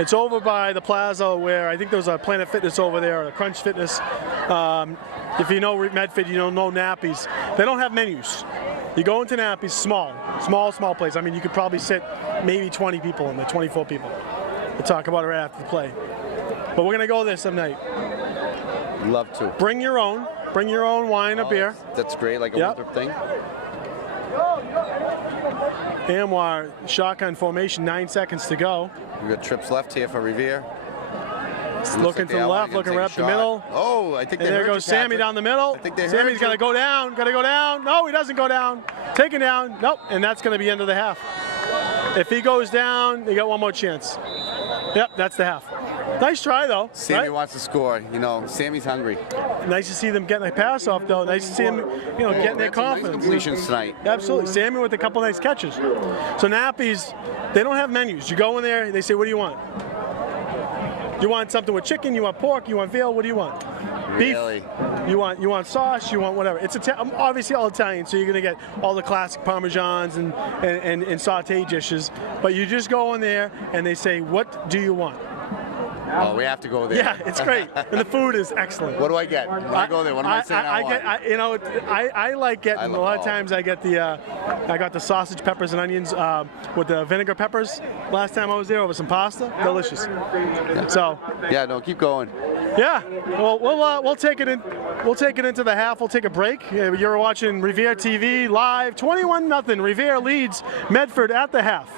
It's over by the plaza where I think there was a Planet Fitness over there, or a Crunch Fitness. If you know Medford, you don't know Nappy's. They don't have menus. You go into Nappy's, small place. I mean, you could probably sit maybe 20 people in there, 24 people. We'll talk about it right after the play. But we're gonna go there some night. Love to. Bring your own wine or beer. That's great, like a Yep. Winthrop thing. Anwar, shotgun formation, 9 seconds to go. We got trips left here for Revere. Looking to the left, looking right up the middle. Oh, I think And they there heard goes you, Sammy Patrick. down the middle. I think they heard Sammy's you. gotta go down, No, he doesn't go down. Taken down, nope, and that's gonna be end of the half. If he goes down, they got one more chance. Yep, that's the half. Nice try though. Sammy right? wants to score. You know, Sammy's hungry. Nice to see them getting a pass off though. Nice to see them, getting their Had some nice confidence. completions tonight. Absolutely. Sammy with a couple nice catches. So Nappy's, they don't have menus. You go in there, they say, what do you want? You want something with chicken? You want pork? You want veal? What do you want? Really? Beef. You want sauce, you want whatever. It's obviously all Italian, so you're gonna get all the classic parmesans and saute dishes. But you just go in there and they say, what do you want? Oh, we have to go there. Yeah, it's great, and the food is excellent. What do I get when I go there? What am I saying I want? I like getting a lot of times. I get I got the sausage, peppers, and onions with the vinegar peppers. Last time I was there, over some pasta, delicious. So yeah, no, keep going. yeah, well we'll take it in. We'll take it into the half. We'll take a break. You're watching Revere TV live. 21-0. Revere leads Medford at the half.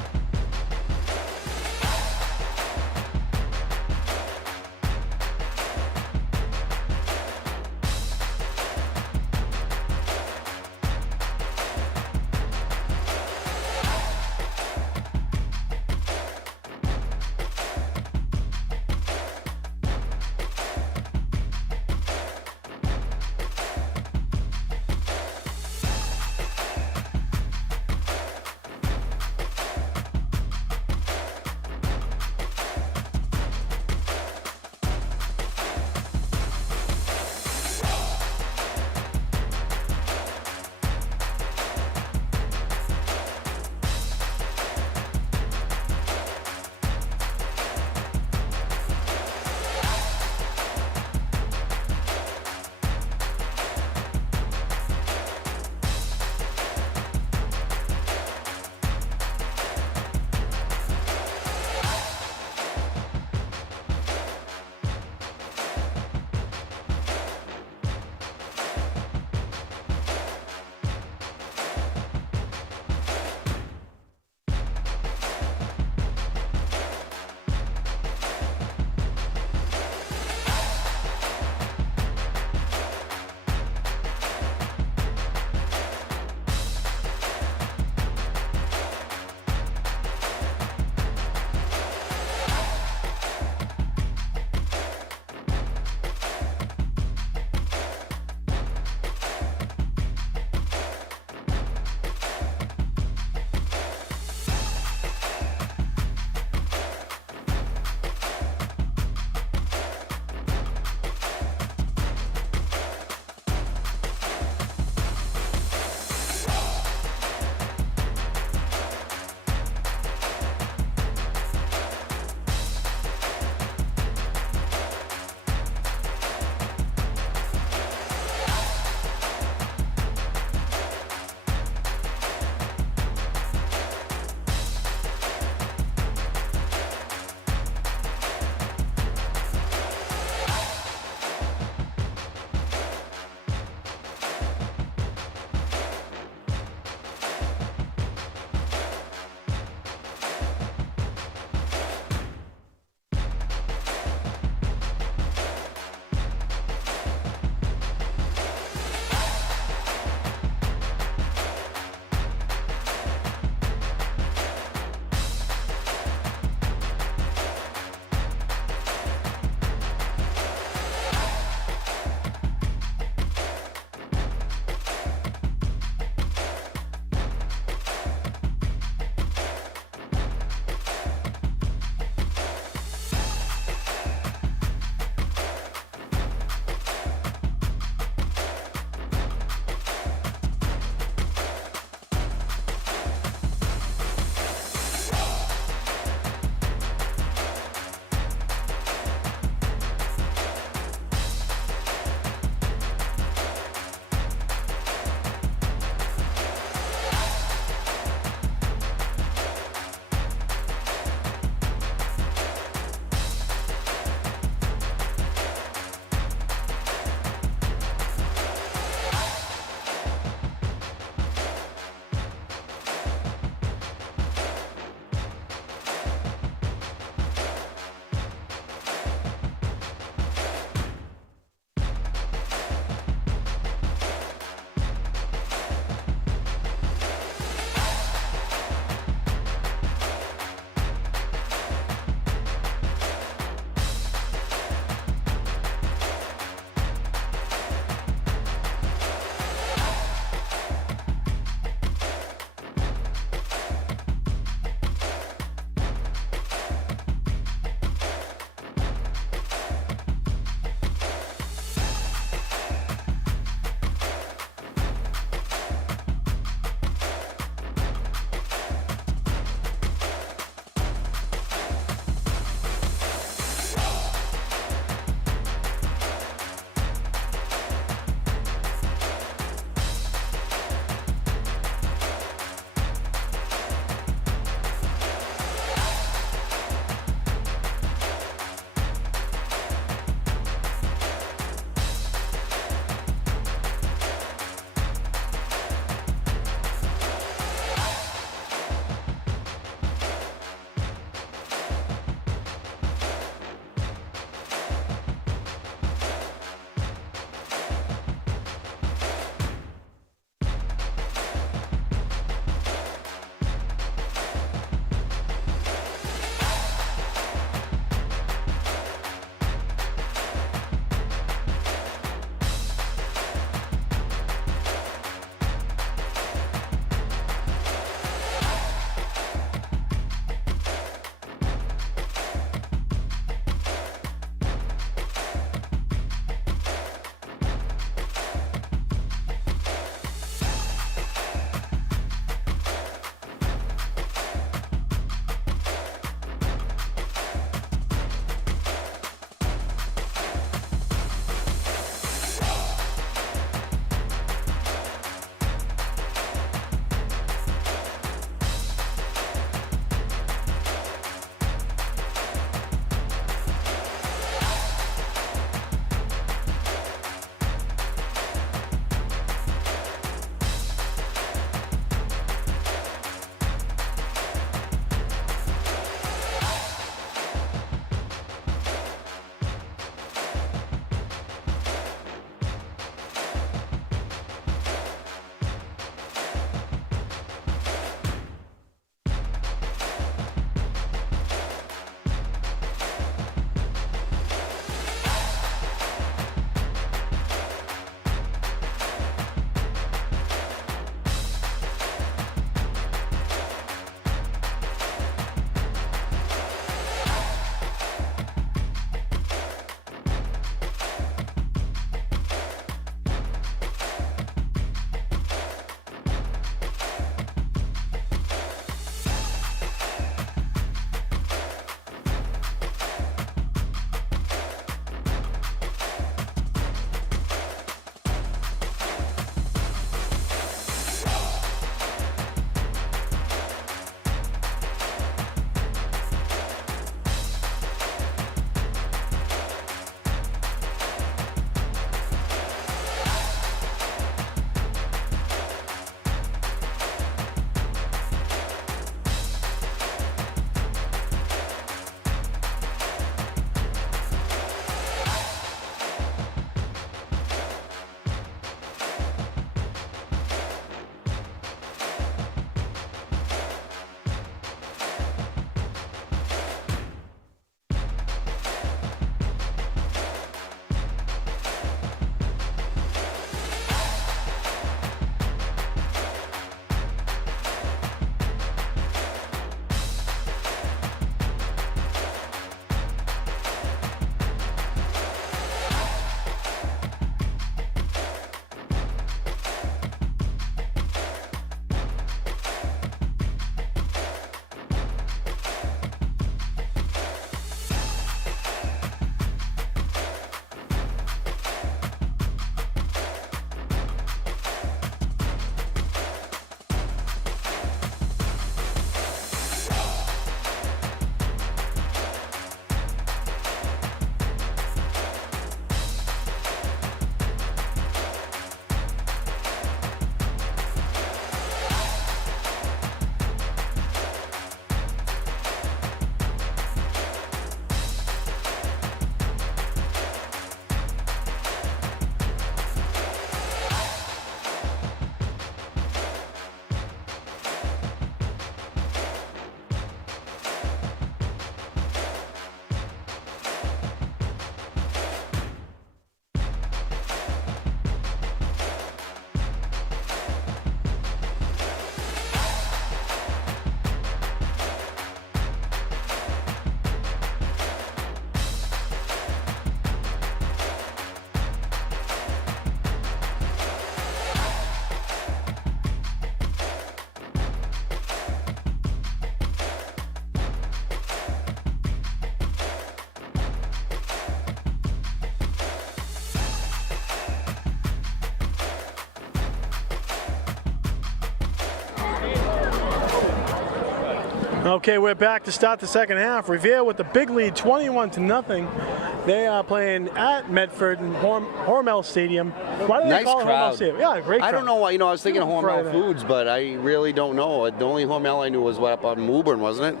Okay, we're back to start the second half. Revere with the big lead, 21-0. They are playing at Medford in Hormel Stadium. Why do they call it Hormel Stadium? Yeah, great crowd. I don't know why. You know, I was thinking Beautiful Hormel Friday. Foods, but I really don't know. The only Hormel I knew was what up on Woburn, wasn't it?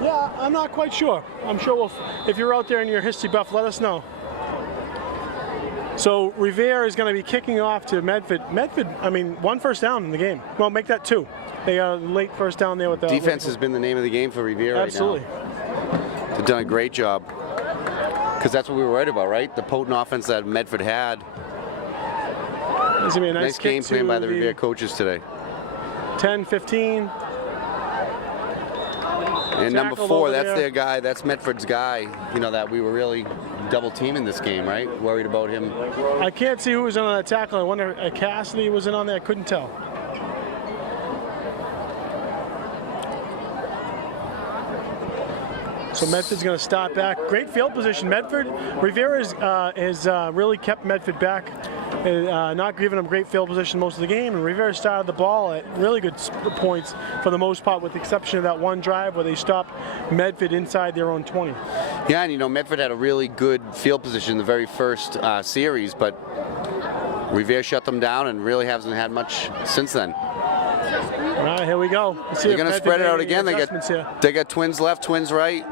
Yeah, I'm not quite sure. I'm sure if you're out there and you're a history buff, let us know. So Revere is going to be kicking off to Medford. Medford, I mean, 1 first down in the game. Well, make that 2. They got a late first down there with the Defense has been the name of the game for Revere Absolutely. right now. They've done a great job. Because that's what we were worried about, right? The potent offense that Medford had. It's going to be a Nice game plan by the Revere coaches today. 10-15. And number Tackled 4, over that's there. their guy. That's Medford's guy. You know, that we were really double teaming this game, right? Worried about him. I can't see who was in on that tackle. I wonder if Cassidy was in on there. I couldn't tell. So Medford's going to start back. Great field position. Medford, Revere has really kept Medford back, not giving them great field position most of the game. And Revere started the ball at really good points for the most part, with the exception of that one drive where they stopped Medford inside their own 20. Yeah, and you know, Medford had a really good field position in the very first series, but Revere shut them down and really hasn't had much since then. All right, here we go. Let's see They're if going to Medford spread it made out any again. adjustments here. They got twins left, twins right.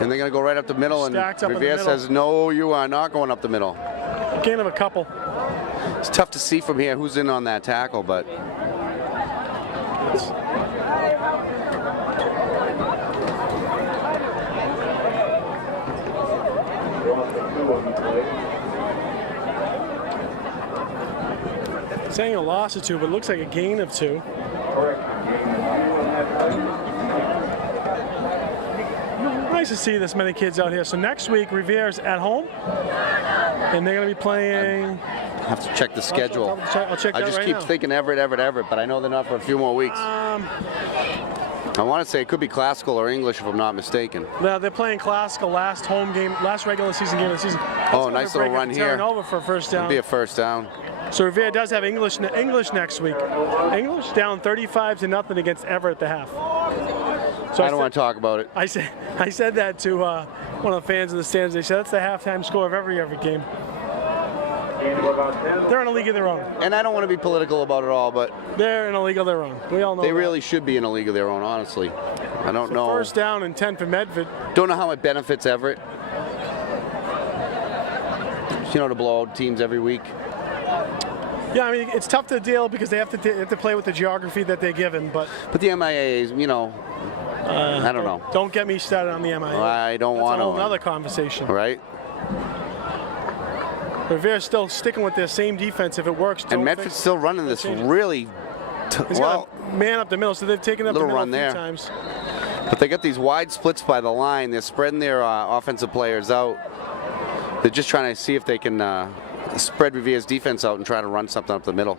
And they're going to go right up the middle, and Stacked up in the Revere middle. says, no, you are not going up the middle. Gain of a couple. It's tough to see from here who's in on that tackle, but Saying a loss of 2, but it looks like a gain of 2. Nice to see this many kids out here. So next week, Rivere's at home, and they're going to be playing. I have to check the schedule. I'll check that I just right keep now. thinking Everett, but I know they're not for a few more weeks. I want to say it could be classical or English if I'm not mistaken. They're playing classical last home game, last regular season game of the season. Oh, nice little run here. Over for a first down. It'll be a first down. So Revere does have English next week. English down 35-0 against Everett at the half. So I don't want to talk about it. I said that to one of the fans in the stands. They said that's the halftime score of every game. They're in a league of their own. And I don't want to be political about it all, but They're in a league of their own. We all know they that. really should be in a league of their own, honestly. I don't know. First down and 10 for Medford. Don't know how it benefits Everett. You know, to blow out teams every week. Yeah, I mean, it's tough to deal because they have to play with the geography that they're given, but But the MIAs, you know, I don't know. don't get me started on the MIA. I don't That's want a to. whole other conversation. Right? Revere's still sticking with their same defense if it works. And Medford's still running this really, He's got a man up the middle, so they've taken up the little middle run a few there. times. but they got these wide splits by the line. They're spreading their offensive players out. They're just trying to see if they can spread Revere's defense out and try to run something up the middle.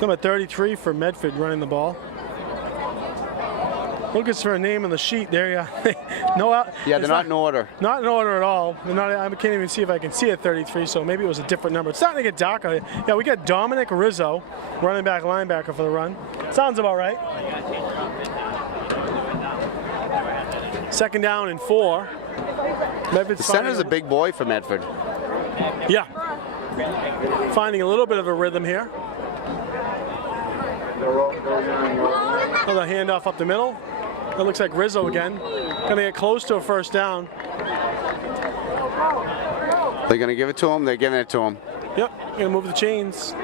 Number 33 for Medford running the ball. Looking for a name on the sheet there. Yeah, Yeah, they're not in order. Not in order at all. They're not, I can't even see if I can see a 33, so maybe it was a different number. It's starting to get dark out here. Yeah, we got Dominic Rizzo, running back linebacker for the run. Sounds about right. Second down and 4. Medford's The center's a big boy for Medford. Yeah. Finding a little bit of a rhythm here. Another handoff up the middle. That looks like Rizzo again. Gonna get close to a first down. They're going to give it to him. They're giving it to him. Yep, gonna move the chains.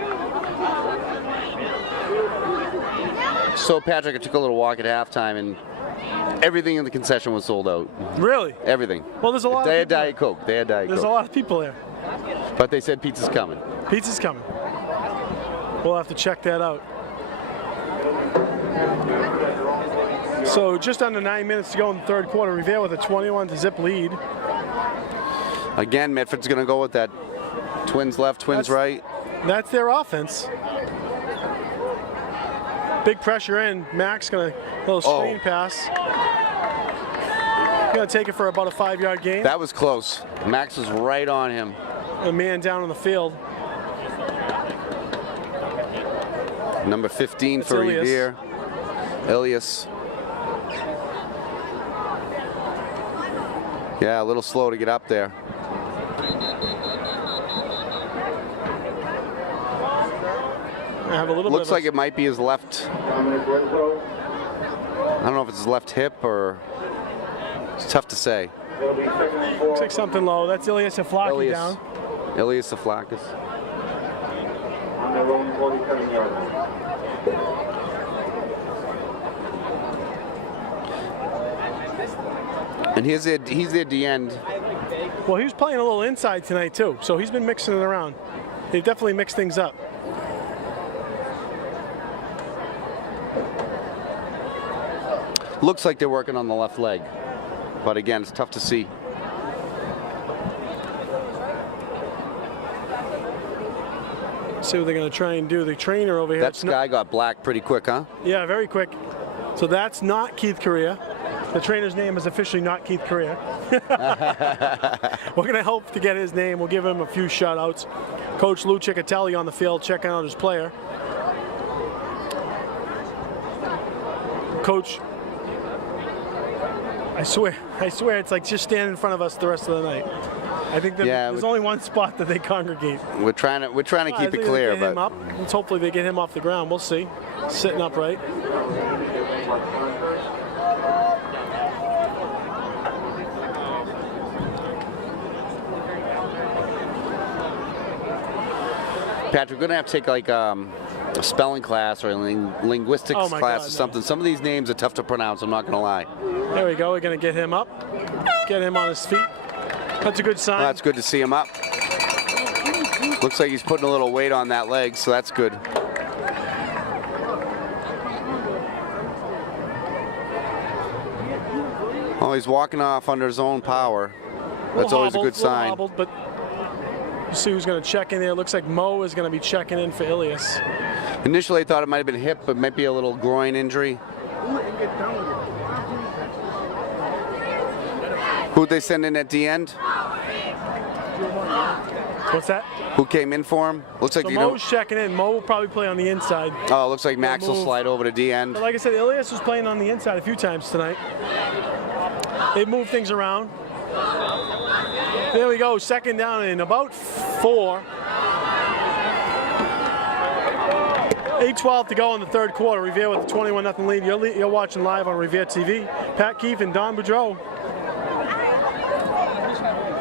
So, Patrick, I took a little walk at halftime, and everything in the concession was sold out. Really? Everything. Well, there's a lot They of had people. Diet Coke. They had Diet There's a Coke. lot of people there. But they said pizza's coming. Pizza's coming. We'll have to check that out. So just under 9 minutes to go in the third quarter. Revere with a 21-0 lead. Again, Medford's going to go with that twins left, twins right. That's their offense. Big pressure in. Max gonna little screen pass. Gonna take it for about a 5-yard gain. That was close. Max was right on him. A man down on the field. Number 15 That's for Ilias. Revere. Ilias. Yeah, a little slow to get up there. I have a little Looks bit of like it might be his left. I don't know if it's his left hip or it's tough to say. looks like something low. That's Ilias Aflaki down. Ilias Aflakis. On their own 47-yard line. And he's their D end. Well, he was playing a little inside tonight too, so he's been mixing it around. They definitely mix things up. Looks like they're working on the left leg, but again, it's tough to see. See what they're going to try and do. The trainer over here. That guy got black pretty quick, huh? Yeah, very quick. So that's not Keith Correa. The trainer's name is officially not Keith Correa. We're going to hope to get his name. We'll give him a few shout-outs. Coach Lou Ciccatelli on the field checking out his player. Coach, I swear, it's like just stand in front of us the rest of the night. I think that there's only one spot that they congregate. We're trying to keep it clear, get him up. Let's hopefully they get him off the ground. We'll see. Sitting upright. Patrick, we're gonna have to take like a spelling class or a linguistics class or something. Some of these names are tough to pronounce. I'm not gonna lie. There we go. We're gonna get him up. Get him on his feet. That's a good sign. Well, that's good to see him up. Looks like he's putting a little weight on that leg, so that's good. Oh, he's walking off under his own power. That's always a good sign. Hobbled, but you see who's going to check in there. Looks like Mo is going to be checking in for Ilias. Initially, I thought it might have been hip, but might be a little groin injury. Who'd they send in at the end? What's that? Who came in for him? Looks like so Mo's checking in. Mo will probably play on the inside. Oh, looks like Max will slide over to D end. But like I said, Ilias was playing on the inside a few times tonight. They moved things around. There we go, second down and about 4. 8:12 to go in the third quarter. Revere with a 21-0 lead. You're watching live on Revere TV. Pat Keefe and Don Boudreau.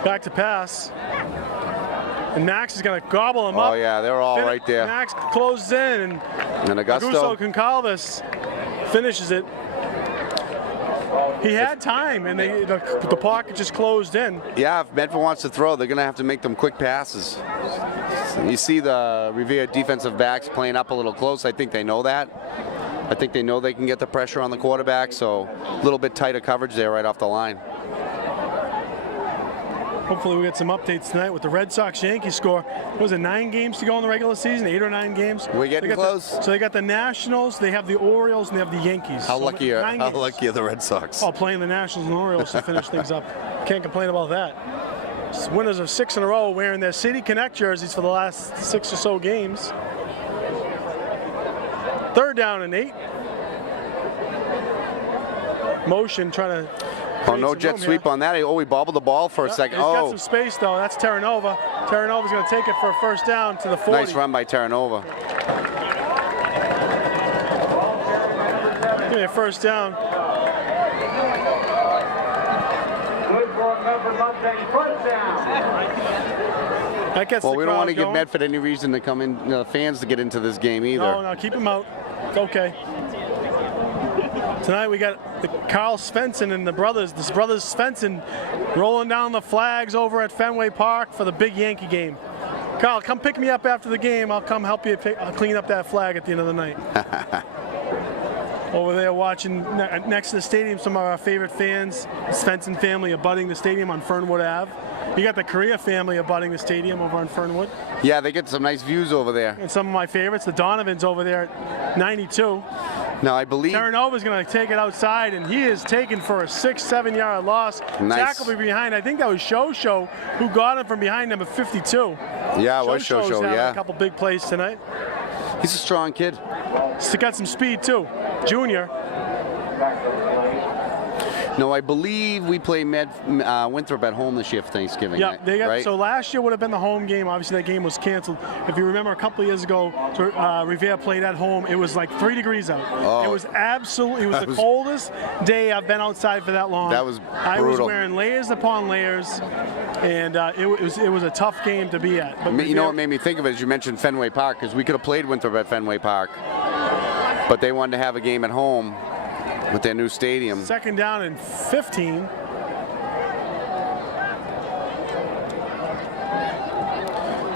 Back to pass. And Max is going to gobble him up. Oh, yeah, they're all right there. Max closes in, and Augusto Concalves finishes it. He had time, and the pocket just closed in. Yeah, if Medford wants to throw, they're going to have to make them quick passes. You see the Revere defensive backs playing up a little close. I think they know that. I think they know they can get the pressure on the quarterback, so a little bit tighter coverage there right off the line. Hopefully we get some updates tonight with the Red Sox-Yankees score. Was it 9 games to go in the regular season? 8 or 9 games? We're getting close. So they got the Nationals, they have the Orioles, and they have the Yankees. How lucky are the Red Sox? Oh, playing the Nationals and Orioles to finish things up. Can't complain about that. Winners of 6 in a row wearing their City Connect jerseys for the last 6 or so games. Third down and 8. Motion trying to... Oh, no jet sweep on that. Oh, he bobbled the ball for a second. He's got some space, though. That's Terranova. Terranova's going to take it for a first down to the 40. Nice run by Terranova. Give me a first down. Good for Medford Mustang, first down. That gets Well, we don't want to give going. Medford any reason to come in, the fans to get into this game either. No, keep him out. It's okay. Tonight we got the Carl Svensson and the brothers Svensson rolling down the flags over at Fenway Park for the big Yankee game. Carl, come pick me up after the game. I'll come help you I'll clean up that flag at the end of the night. Over there watching next to the stadium, some of our favorite fans, the Svensson family abutting the stadium on Fernwood Ave. You got the Correa family abutting the stadium over on Fernwood. Yeah, they get some nice views over there. And some of my favorites, the Donovans over there at 92. Now, I believe Terranova's going to take it outside, and he is taken for a 6-7 yard loss. Nice. Tackle behind. I think that was Shosho who got him from behind number 52. Yeah, it was Shosho, had yeah. a couple big plays tonight. He's a strong kid. He's got some speed too. Junior. No, I believe we play Winthrop at home this year for Thanksgiving. Yeah, they got, right? so last year would have been the home game. Obviously, that game was canceled. If you remember, a couple of years ago, Revere played at home. It was like 3 degrees out. Oh, it was absolutely. It was the coldest day I've been outside for that long. That was brutal. I was wearing layers upon layers, and it was a tough game to be at. But you know what made me think of it is you mentioned Fenway Park, because we could have played Winthrop at Fenway Park, but they wanted to have a game at home with their new stadium. 2nd down and 15.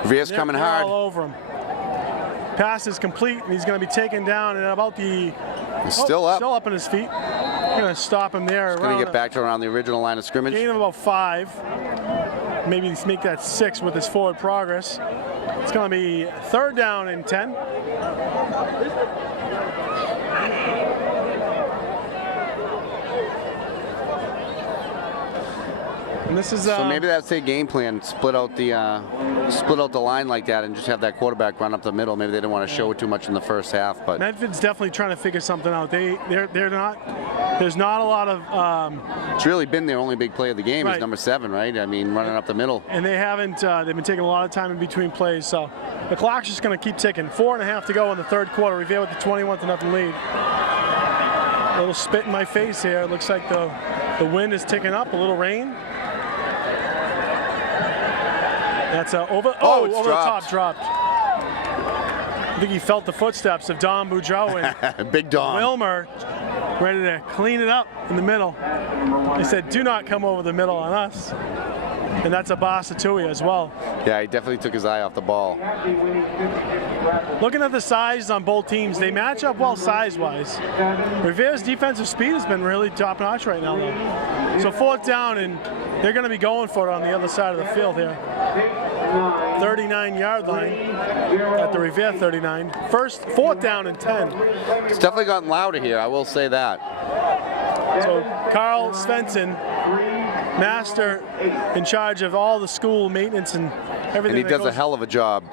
Revere's coming hard. All over him. Pass is complete, and he's going to be taken down and about the. He's still up. Still up on his feet. Going to stop him there. He's going to get back to around the original line of scrimmage. Gain of about 5. Maybe make that 6 with his forward progress. It's going to be 3rd down and 10. And this is so maybe that's a game plan. Split out the line like that, and just have that quarterback run up the middle. Maybe they didn't want to show it too much in the first half. But Medford's definitely trying to figure something out. They're not. There's not a lot of. It's really been their only big play of the game. Right. Is number 7, right? I mean, running up the middle. And they haven't. They've been taking a lot of time in between plays. So the clock's just going to keep ticking. 4.5 to go in the 3rd quarter. Revere with the 21-0 lead. A little spit in my face here. It looks like the wind is ticking up. A little rain. That's over. Oh, over dropped. the top, dropped. I think he felt the footsteps of Don Boudreau and Big Don. Wilmer, ready to clean it up in the middle. They said, "Do not come over the middle on us." And that's a Basatui as well. Yeah, he definitely took his eye off the ball. Looking at the size on both teams, they match up well size-wise. Revere's defensive speed has been really top-notch right now, though. So 4th down, and they're going to be going for it on the other side of the field here. 39-yard line at the Revere 39. 4th down and 10. It's definitely gotten louder here, I will say that. So Carl Svensson, master in charge of all the school maintenance and everything. And he does a hell of a job.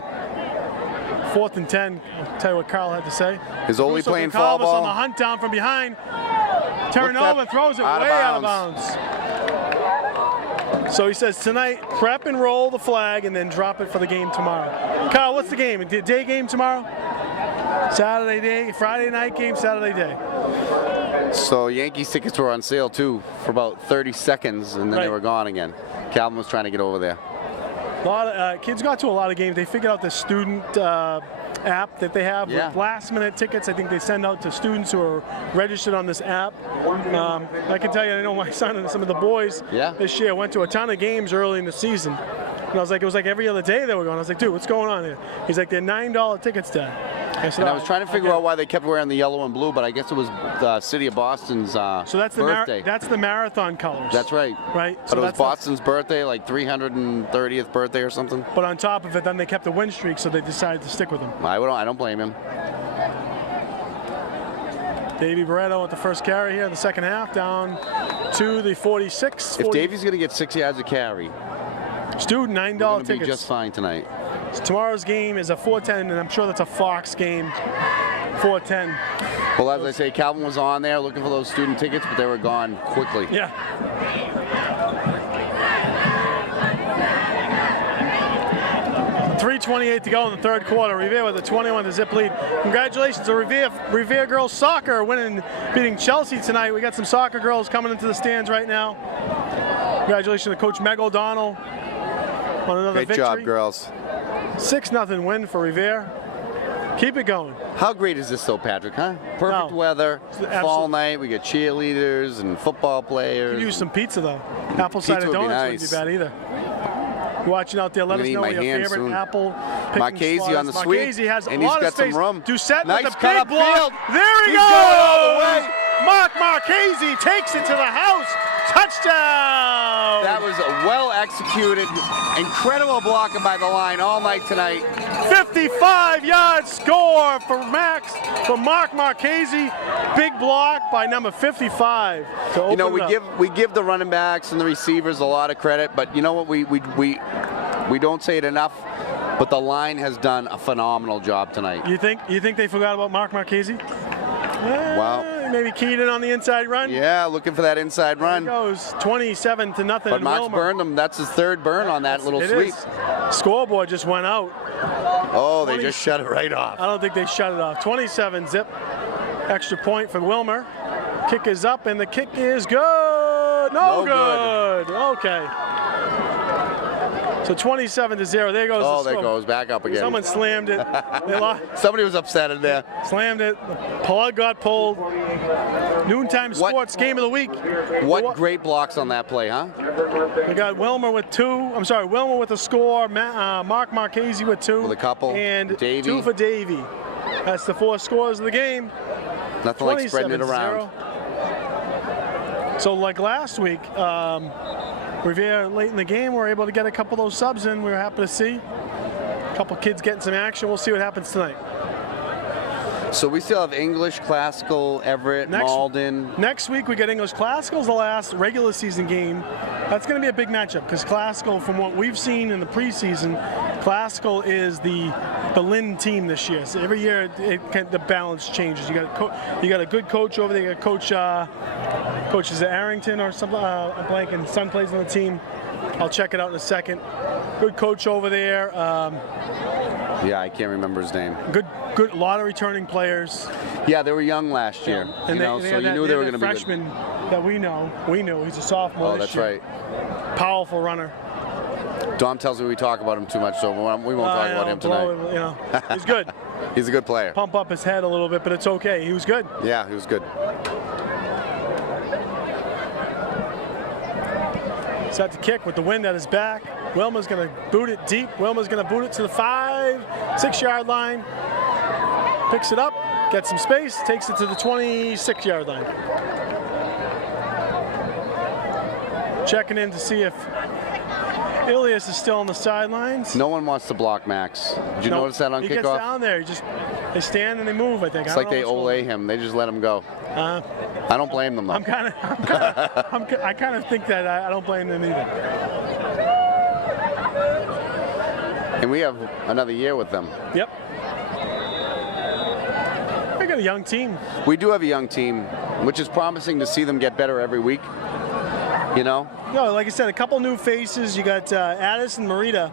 4th and 10. I'll tell you what Carl had to say. Is only playing Goncalves foul ball. on the hunt down from behind. Turnover, throws it way out of bounds. So he says tonight, prep and roll the flag and then drop it for the game tomorrow. Carl, what's the game? Day game tomorrow? Saturday day, Friday night game, Saturday day. So Yankees tickets were on sale too for about 30 seconds, and then they were gone again. Calvin was trying to get over there. A lot of kids got to a lot of games. They figured out the student app that they have with last-minute tickets. I think they send out to students who are registered on this app. I can tell you, I know my son and some of the boys this year went to a ton of games early in the season. And I was like, it was like every other day they were going. I was like, dude, what's going on here? He's like, they're $9 tickets, Dad. I was trying to figure out why they kept wearing the yellow and blue, but I guess it was the city of Boston's birthday. That's the marathon colors. That's right. Right. But so it was Boston's birthday, like 330th birthday or something. But on top of it, then they kept the win streak, so they decided to stick with them. I don't blame him. Davey Barretto at the first carry here in the 2nd half, down to the 46. If Davey's going to get 6 yards a carry, student $9 tickets. Be just fine tonight. So tomorrow's game is a 4:10, and I'm sure that's a Fox game. 4:10. Well, as I say, Calvin was on there looking for those student tickets, but they were gone quickly. Yeah. .328 to go in the 3rd quarter. Revere with a 21-0 lead. Congratulations to Revere girls soccer beating Chelsea tonight. We got some soccer girls coming into the stands right now. Congratulations to Coach Meg O'Donnell on another victory. Great job, girls. 6-0 win for Revere. Keep it going. How great is this though, Patrick, huh? Perfect weather, fall night, we got cheerleaders and football players. You could use some pizza though. Apple cider donuts wouldn't be bad either. You're watching out there, let us know your favorite apple picking Marchese on the sweep. Marchese has and a lot he's got of space. some room. Doucette nice with a cut big up block. field. There he goes! Going all the way. Mark Marchese takes it to the house. Touchdown! That was a well-executed, incredible blocking by the line all night tonight. 55-yard score for Mark Marchese. Big block by number 55. You know, we give the running backs and the receivers a lot of credit, but you know what? We don't say it enough. but the line has done a phenomenal job tonight. You think they forgot about Mark Marchese? Wow. Maybe Keaton on the inside run. Yeah, looking for that inside run. There it goes 27-0. But Mark's burned him. That's his third burn on that little sweep. Scoreboard just went out. Oh, they just shut it right off. I don't think they shut it off. 27-0. Extra point for Wilmer. Kick is up, and the kick is good. No good. Okay. So 27-0. There goes. Oh, there goes back up again. Someone slammed it. Somebody was upset in there. Slammed it. The plug got pulled. Noontime Sports Game of the Week. What great blocks on that play, huh? We got Wilmer with 2. I'm sorry, Wilmer with a score. Mark Marchese with 2. With a couple. And Davey. 2 for Davey. That's the 4 scores of the game. Nothing like spreading it around. So like last week, Revere late in the game, we were able to get a couple of those subs in. We were happy to see a couple kids getting some action. We'll see what happens tonight. So we still have English, Classical, Everett, Malden. Next week we get English. Classical's the last regular season game. That's going to be a big matchup because Classical, from what we've seen in the preseason, Classical is the Lynn team this year. So every year the balance changes. You got a good coach over there. You got coach is it Arrington or something? I'm blanking. Son plays on the team. I'll check it out in a second. Good coach over there. Yeah, I can't remember his name. Good lot of returning players. Yeah, they were young last year. And so you knew they were going to be good. Freshman that we knew. He's a sophomore. Oh, that's right. Powerful runner. Dom tells me we talk about him too much, so we won't talk about him tonight. He's good. He's a good player. Pump up his head a little bit, but it's okay. He was good. Yeah, he was good. Set to kick with the wind at his back. Wilma's going to boot it deep. Wilma's going to boot it to the 5-6 line. Picks it up, gets some space, takes it to the 26-yard line. Checking in to see if Ilias is still on the sidelines. No one wants to block Max. Did you notice that on kickoff? He gets down there. They stand and they move, I think. It's like they ole him. They just let him go. I don't blame them, though. I kind of think that I don't blame them either. And we have another year with them. Yep. We got a young team. We do have a young team, which is promising to see them get better every week. You know? No, like I said, a couple new faces. You got Addis and Marita.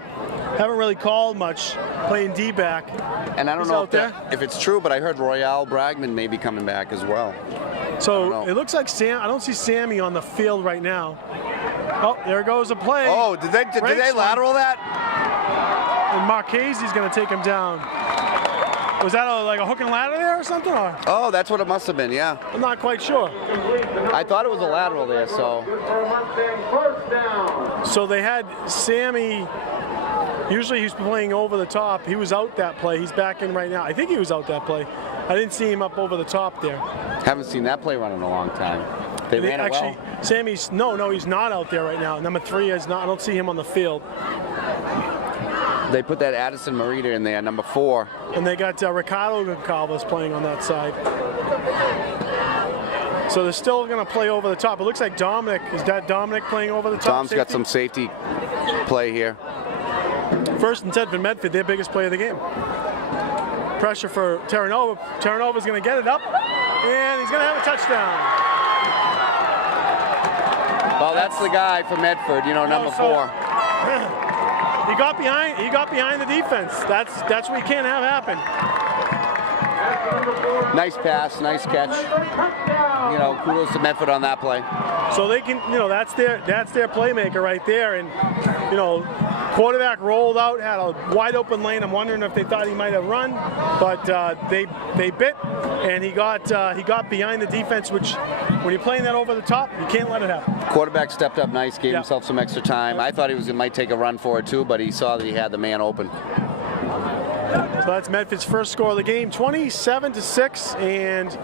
Haven't really called much, playing D-back. And I don't know if it's true, but I heard Royale Bragman may be coming back as well. So it looks like I don't see Sammy on the field right now. Oh, there goes a play. Oh, did they lateral that? And Marchese's going to take him down. Was that like a hook and ladder there or something? Or? Oh, that's what it must have been, yeah. I'm not quite sure. I thought it was a lateral there, so. So they had Sammy. Usually he's playing over the top. He was out that play. He's back in right now. I think he was out that play. I didn't see him up over the top there. Haven't seen that play run in a long time. They ran it well. Sammy's no, he's not out there right now. Number 3 is not. I don't see him on the field. They put that Addison Marita in there, number 4. And they got Ricardo Goncalves playing on that side. So they're still going to play over the top. It looks like Dominic. Is that Dominic playing over the top? Dom's got some safety play here. First and 10 for Medford, their biggest play of the game. Pressure for Terranova. Terranova's going to get it up, and he's going to have a touchdown. Well, that's the guy for Medford, number 4. He got behind the defense. That's what you can't have happen. Nice pass, nice catch. Kudos to Medford on that play. So they can, that's their playmaker right there, and quarterback rolled out, had a wide open lane. I'm wondering if they thought he might have run, but they bit, and he got behind the defense, which when you're playing that over the top, you can't let it happen. Quarterback stepped up nice, gave himself some extra time. I thought he might take a run for it too, but he saw that he had the man open. So that's Medford's first score of the game, 27-6, and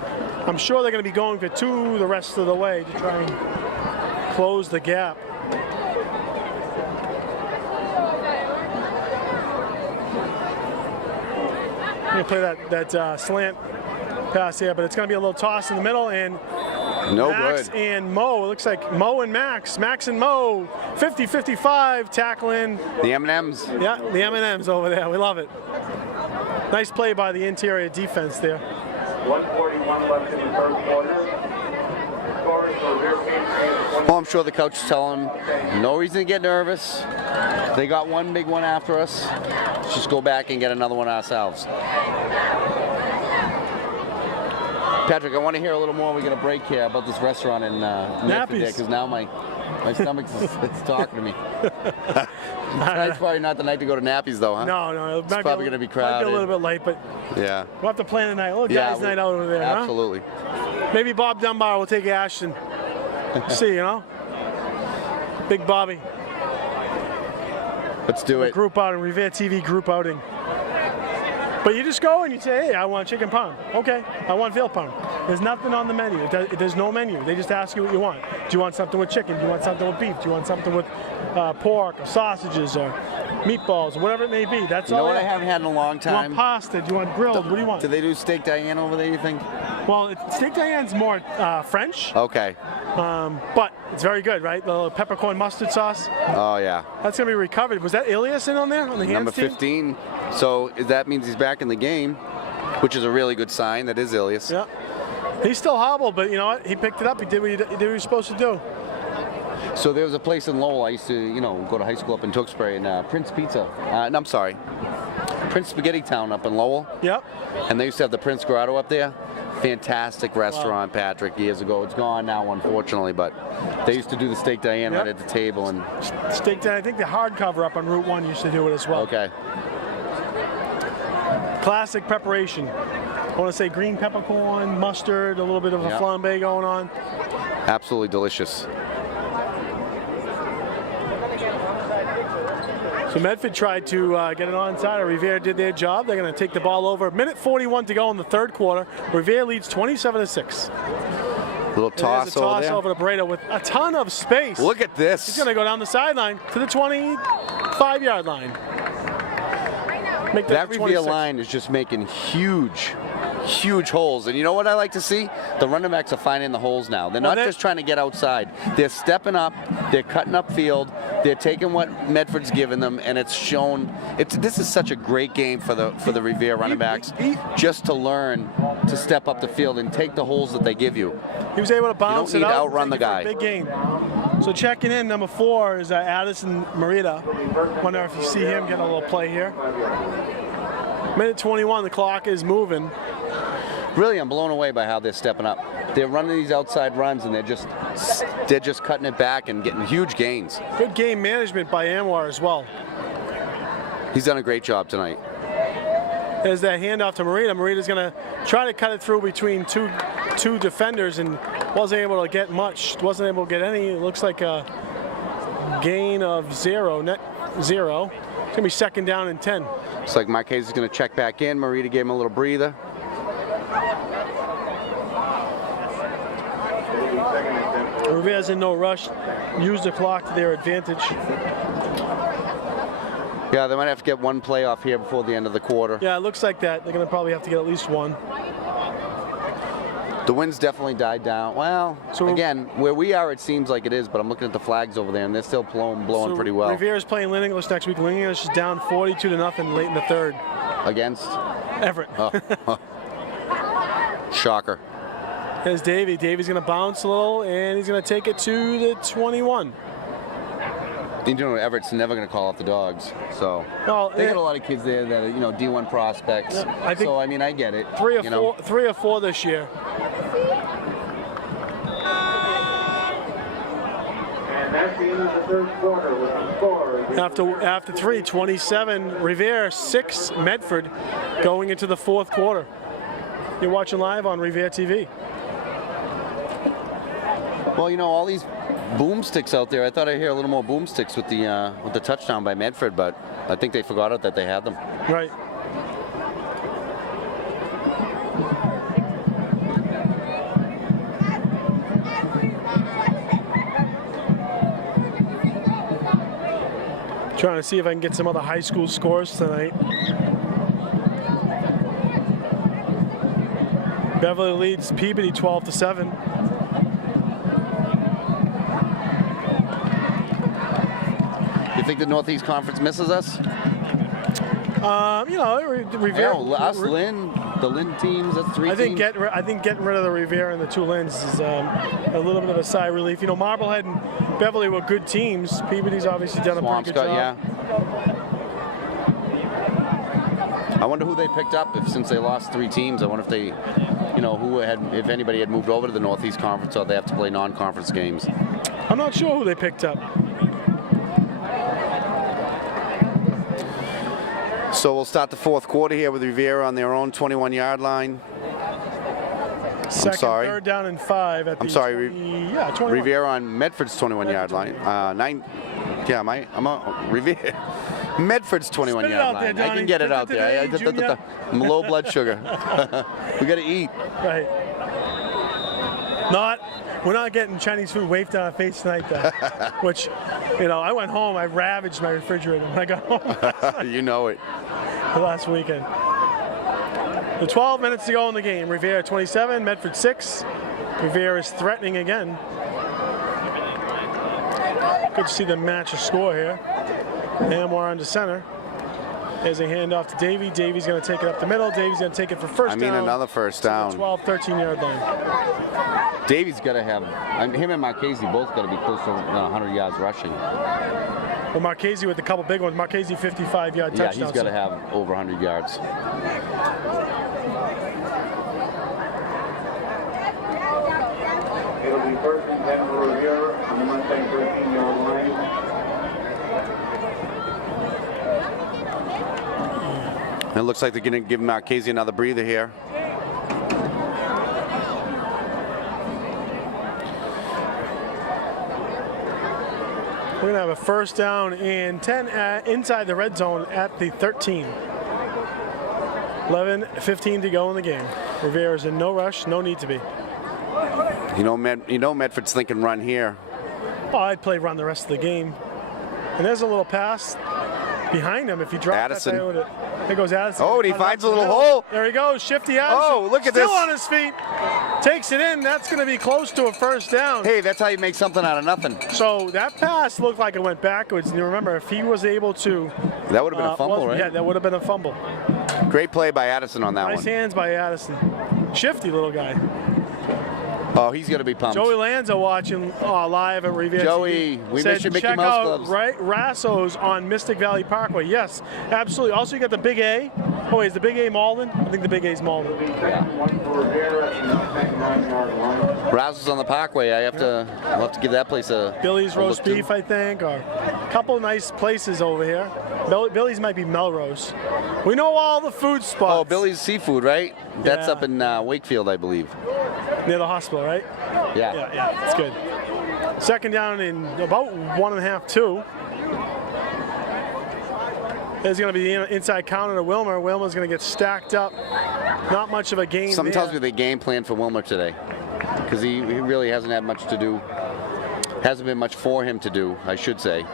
I'm sure they're going to be going for 2 the rest of the way to try and close the gap. I'm going to play that slant pass here, but it's going to be a little toss in the middle, and No Max good. and Mo. It looks like Mo and Max. Max and Mo. 50-55 tackling. The M&Ms. Yeah, the M&Ms over there. We love it. Nice play by the interior defense there. 1:41 left in the third quarter. Scores for Revere Patriots. Well, I'm sure the coach is telling them, no reason to get nervous. They got one big one after us. Let's just go back and get another one ourselves. Patrick, I want to hear a little more. We're going to break here about this restaurant in Medford because now my stomach's it's talking to me. Tonight's probably not the night to go to Nappy's, though, huh? No. It's probably going to be crowded. Might be a little bit late, but yeah, we'll have to plan a night. A little guys' night out over there, absolutely. Huh? Maybe Bob Dunbar will take Ashton. See, you know? Big Bobby. Let's do it. Group outing, Revere TV group outing. But you just go and you say, hey, I want chicken pound. Okay, I want veal pound. There's nothing on the menu. There's no menu. They just ask you what you want. Do you want something with chicken? Do you want something with beef? Do you want something with pork or sausages or meatballs or whatever it may be? That's all. You know what I haven't had in a long time? Do you want pasta? Do you want grilled? What do you want? Do they do steak Diane over there, you think? Well, steak Diane's more French. Okay. But it's very good, right? The peppercorn mustard sauce. Oh, yeah. That's going to be recovered. Was that Ilias in on there on the hands Number team? 15. So that means he's back in the game, which is a really good sign. That is Ilias. Yeah. He's still hobbled, but you know what? He picked it up. He did what he was supposed to do. So there was a place in Lowell. I used to, go to high school up in Tewksbury, and Prince Pizza. No, I'm sorry. Prince Spaghetti Town up in Lowell. Yep. And they used to have the Prince Grotto up there. Fantastic restaurant, Patrick, years ago. It's gone now, unfortunately, but they used to do the steak Diane right at the table. And steak Diane, I think the hardcover up on Route 1 used to do it as well. Okay. Classic preparation. I want to say green peppercorn, mustard, a little bit of a flambe going on. Absolutely delicious. So Medford tried to get it onside. Revere did their job. They're going to take the ball over. Minute 41 to go in the third quarter. Revere leads 27-6. Little toss over there. Over to Breda with a ton of space. Look at this. He's going to go down the sideline to the 25-yard line. Make that Revere line is just making huge holes. And you know what I like to see? The running backs are finding the holes now. They're not just trying to get outside. They're stepping up. They're cutting up field. They're taking what Medford's given them, and it's shown. This is such a great game for the Revere running backs, just to learn to step up the field and take the holes that they give you. He was able to bounce it out. You don't need to outrun the guy. Big game. So checking in, number 4 is Addison Merida. Wonder if you see him get a little play here. Minute 21, the clock is moving. Really, I'm blown away by how they're stepping up. They're running these outside runs, and they're just cutting it back and getting huge gains. Good game management by Anwar as well. He's done a great job tonight. There's that handoff to Merida. Merida's going to try to cut it through between two defenders and wasn't able to get much. Wasn't able to get any. It looks like a gain of net zero. It's going to be second down and 10. Looks like Marquez is going to check back in. Merida gave him a little breather. Revere's in no rush. Use the clock to their advantage. Yeah, they might have to get one play off here before the end of the quarter. Yeah, it looks like that. They're going to probably have to get at least one. The wind's definitely died down. Well, so again, where we are, it seems like it is, but I'm looking at the flags over there, and they're still blowing pretty well. Revere's playing Lynn English next week. Lynn English is down 42-0 late in the third. Against? Everett. Shocker. There's Davey. Davey's going to bounce a little, and he's going to take it to the 21. You know, Everett's never going to call off the dogs. So they got a lot of kids there that are, D1 prospects. Yeah, I get it. Three or four this year. And that's the end of the third quarter with the score. After 3, 27, Revere 6, Medford, going into the fourth quarter. You're watching live on Revere TV. Well, all these boomsticks out there. I thought I'd hear a little more boomsticks with the touchdown by Medford, but I think they forgot that they had them. Right. Trying to see if I can get some other high school scores tonight. Beverly leads Peabody 12-7. think the Northeast Conference misses us? You know, Revere. Us, Lynn, the Lynn teams. That's 3 I think teams. getting rid of the Revere and the 2 Lynns is a little bit of a sigh of relief. You know, Marblehead and Beverly were good teams. Peabody's obviously done a pretty good job. Yeah. I wonder who they picked up since they lost 3 teams. I wonder if they, you know, if anybody had moved over to the Northeast Conference or they have to play non-conference games. I'm not sure who they picked up. So we'll start the 4th quarter here with Revere on their own 21-yard line. Second, sorry. 3rd down and 5 at the. I'm sorry. 21. Revere on Medford's 21-yard line. Yeah, I'm on Revere. Medford's 21-yard line. There, I can get it out there. I'm low blood sugar. We got to eat. Right. We're not getting Chinese food wafted on our face tonight, though. Which, you know, I went home. I ravaged my refrigerator when I got home. You know it. Last weekend. The 12 minutes to go in the game. Revere 27, Medford 6. Revere is threatening again. Good to see them match a score here. Amor under center. There's a handoff to Davey. Davey's going to take it up the middle. Davey's going to take it for first down. Another first down. 12, 13-yard line. Davey's got to have, him and Marchese both got to be close to 100 yards rushing. Well, Marchese with a couple big ones. Marchese 55-yard touchdown. Yeah, he's got to have over 100 yards. It'll be first and 10 for Revere on the Mustang 13-yard line. It looks like they're going to give Marchese another breather here. We're going to have a first down and 10 inside the red zone at the 13. 11:15 to go in the game. Revere is in no rush, no need to be. You know Medford's thinking run here. Oh, I'd play run the rest of the game. And there's a little pass behind him. If he drops Addison. There goes Addison. Oh, and he finds a little hole. There he goes, shifty Addison. Oh, look at Still this. on his feet. Takes it in. That's going to be close to a first down. Hey, that's how you make something out of nothing. So that pass looked like it went backwards. And you remember, if he was able to... That would have been a fumble, right? Yeah, that would have been a fumble. Great play by Addison on that one. Nice hands by Addison. Shifty little guy. Oh, he's going to be pumped. Joey Lanza watching live at Revere. Joey, TV, we said, miss your Mickey check Mouse out gloves. Right, Rasso's on Mystic Valley Parkway. Yes, absolutely. Also, you got the Big A. Oh, wait, is the Big A Malden? I think the Big A's Malden. One for Revere at the Mustang 9-yard line. Rassel's on the Parkway. I'll have to give that place a Billy's a Roast look, Beef, too. I think, or a couple nice places over here. Billy's might be Melrose. We know all the food spots. Oh, Billy's Seafood, right? That's Yeah. up in Wakefield, I believe. Near the hospital, right? Yeah. Yeah, it's good. Second down in about 1.5, 2. There's going to be the inside counter to Wilmer. Wilmer's going to get stacked up. Not much of a gain Something there. tells me they game plan for Wilmer today, because he really hasn't had much to do. Hasn't been much for him to do, I should say.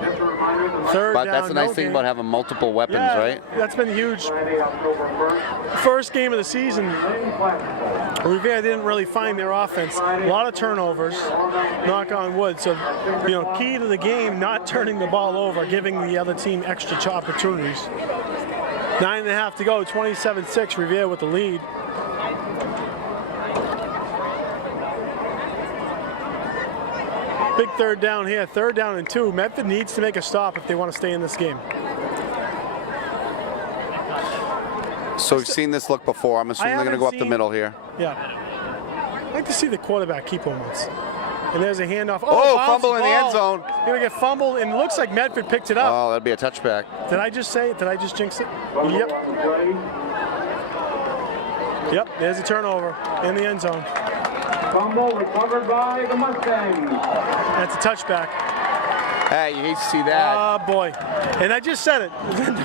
Just a reminder, the Third But down, that's the nice no thing gain. about having multiple weapons, Yeah, right? That's been huge. Friday, October 1st. First game of the season, Lynn Platt. Revere didn't really find their offense. A lot of turnovers, knock on wood. So, you know, key to the game, not turning the ball over, giving the other team extra opportunities. 9.5 to go, 27-6, Revere with the lead. Big third down here, 3rd down and 2. Medford needs to make a stop if they want to stay in this game. So we've seen this look before. I'm assuming they're going to go up the middle here. Yeah. I'd like to see the quarterback keep one once. And there's a handoff. Oh, bounce fumble in the end zone. Gonna get fumbled, and it looks like Medford picked it up. Oh, that'd be a touchback. Did I just say it? Did I just jinx it? Fumble Yep. on the play. Yep, there's a turnover in the end zone. Fumble recovered by the Mustangs. That's a touchback. Hey, you hate to see that. Oh, boy. And I just said it.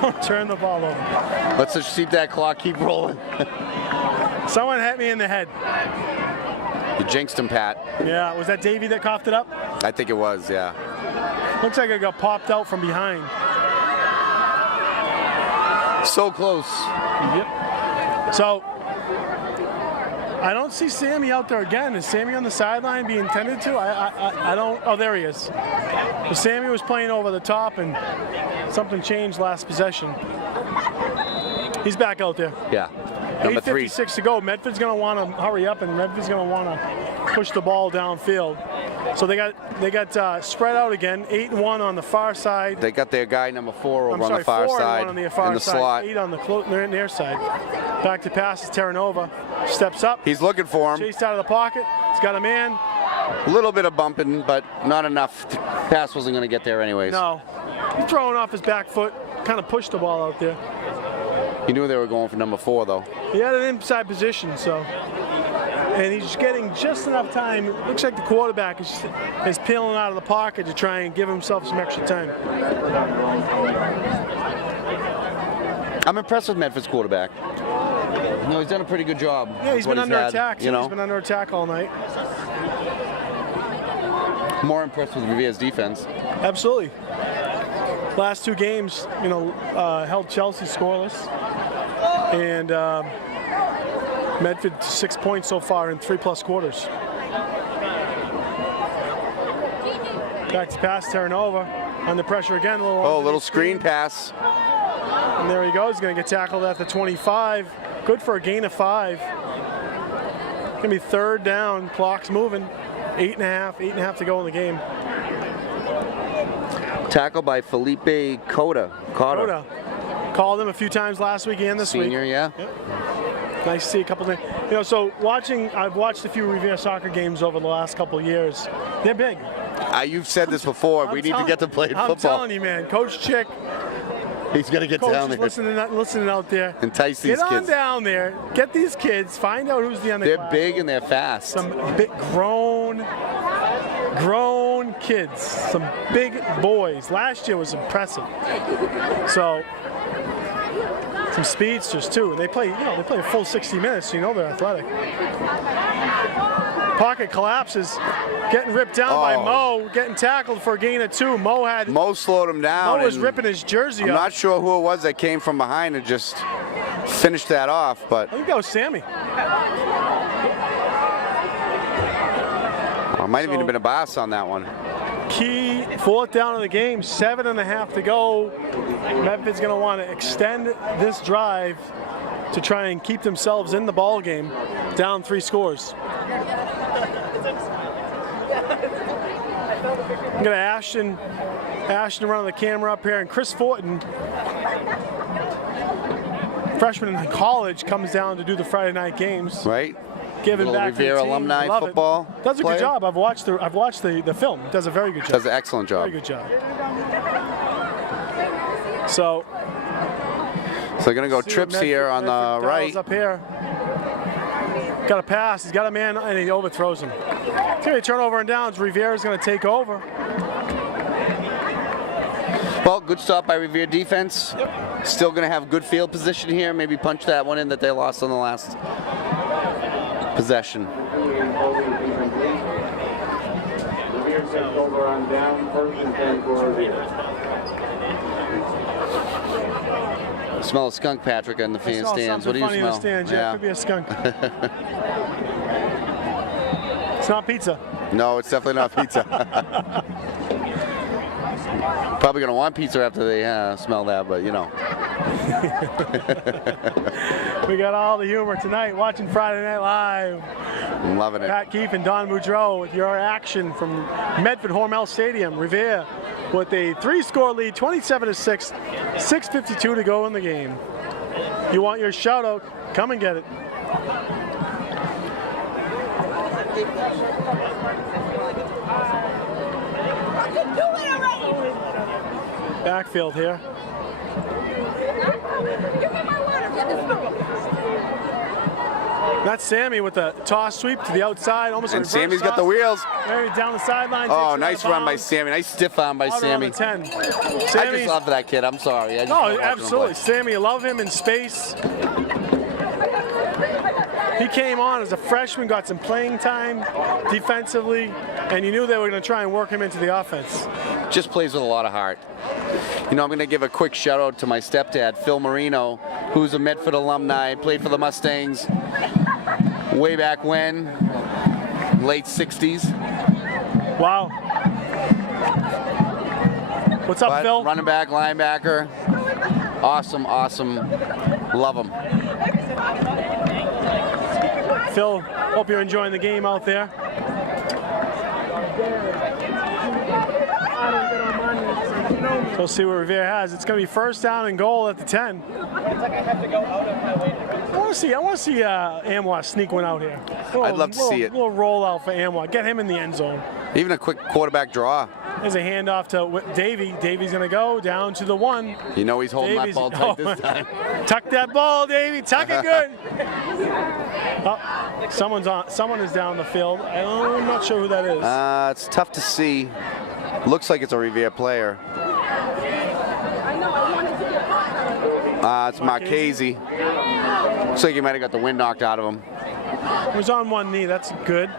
Don't turn the ball over. Let's just keep that clock keep rolling. Someone hit me in the head. You jinxed him, Pat. Yeah, was that Davey that coughed it up? I think it was, yeah. Looks like it got popped out from behind. So close. Yep. So, I don't see Sammy out there again. Is Sammy on the sideline being tended to? I don't. Oh, there he is. So Sammy was playing over the top, and something changed last possession. He's back out there. Yeah. Number 3. 8:56 to go. Medford's going to want to hurry up, and Medford's going to want to push the ball downfield. So they got spread out again. 8 and 1 on the far side. They got their guy number 4 over I'm on sorry, the far 4 side and 1 on the far in the side. slot. 8 on the near side. Back to pass is Terranova. Steps up. He's looking for him. Chased out of the pocket. He's got a man. A little bit of bumping, but not enough. Pass wasn't going to get there anyways. No. He's throwing off his back foot. Kind of pushed the ball out there. He knew they were going for number 4 though. He had an inside position, so. And he's getting just enough time. It looks like the quarterback is peeling out of the pocket to try and give himself some extra time. I'm impressed with Medford's quarterback. No, he's done a pretty good job. Yeah, he's been under attack. You know? He's been under attack all night. More impressed with Revere's defense. Absolutely. Last 2 games, held Chelsea scoreless. And Medford 6 points so far in 3+ quarters. Back to pass, Terranova. Under pressure again. Little screen pass. And there he goes. He's going to get tackled at the 25. Good for a gain of 5. Going to be 3rd down. Clock's moving. 8.5 to go in the game. Tackle by Felipe Cota. Called him a few times last week and this week. Senior, yeah. Yep. Nice to see a couple things. So I've watched a few Revere soccer games over the last couple of years. They're big. You've said this before. We need to get to play football. I'm telling you, man. Coach Chick. He's going to get down there. Listening out there. Entice these kids. Get on down there. Get these kids. Find out who's the underclass. They're big and they're fast. Some big grown kids. Some big boys. Last year was impressive. So some speedsters too. And they play a full 60 minutes, so they're athletic. Pocket collapses, getting ripped down by Mo, getting tackled for a gain of 2. Mo slowed him down. Mo was ripping his jersey off. I'm not sure who it was that came from behind and just finished that off, but I think that was Sammy. It might have even been a boss on that one. Key 4th down of the game, 7.5 to go. Medford's going to want to extend this drive to try and keep themselves in the ball game, down 3 scores. I'm going to Ashton running the camera up here, and Chris Fortin, freshman in college, comes down to do the Friday night games. Right. Giving back Revere to the team. alumni football. Does a player. good job. I've watched the film. Does a very good job. Does an excellent job. Very good job. So they're going to go trips here on the right. Up here. Got a pass. He's got a man, and he overthrows him. It's going to be turnover and downs. Revere is going to take over. Well, good stop by Revere defense. Yep. Still going to have good field position here. Maybe punch that one in that they lost on the last possession. Revere takes over on down, 1st and 10 for Revere. Smell a skunk, Patrick, in the fan stands. What do you funny smell? In the stands. Yeah, it could be a skunk. It's not pizza. No, it's definitely not pizza. Probably going to want pizza after they smell that, but We got all the humor tonight watching Friday Night Live. I'm loving it. Pat Keefe and Don Boudreau with your action from Medford Hormel Stadium. Revere with a 3-score lead, 27-6, 6:52 to go in the game. You want your shout out? Come and get it. Backfield here. That's Sammy with the toss sweep to the outside, almost. And Sammy's got the wheels. Very down the sideline. Oh, nice run by Sammy. Nice stiff arm by Sammy. 10. I just love that kid. I'm sorry. No, absolutely. Sammy, love him in space. He came on as a freshman, got some playing time defensively, and you knew they were going to try and work him into the offense. Just plays with a lot of heart. I'm going to give a quick shout out to my stepdad, Phil Marino, who's a Medford alumni, played for the Mustangs. way back when, late 60s. Wow. What's up, But Phil? running back, linebacker. Awesome, awesome. Love him. Phil, hope you're enjoying the game out there. So we'll see what Revere has. It's going to be first down and goal at the 10. I want to see Amwa sneak one out here. I'd love to see it. Little rollout for Amwa. Get him in the end zone. Even a quick quarterback draw. There's a handoff to Davey. Davey's going to go down to the 1. You know he's holding that ball tight this time. Tuck that ball, Davey. Tuck it good. Oh, someone is down the field. I'm not sure who that is. It's tough to see. Looks like it's a Revere player. It's Marchese. Looks like he might have got the wind knocked out of him. He was on one knee. That's good.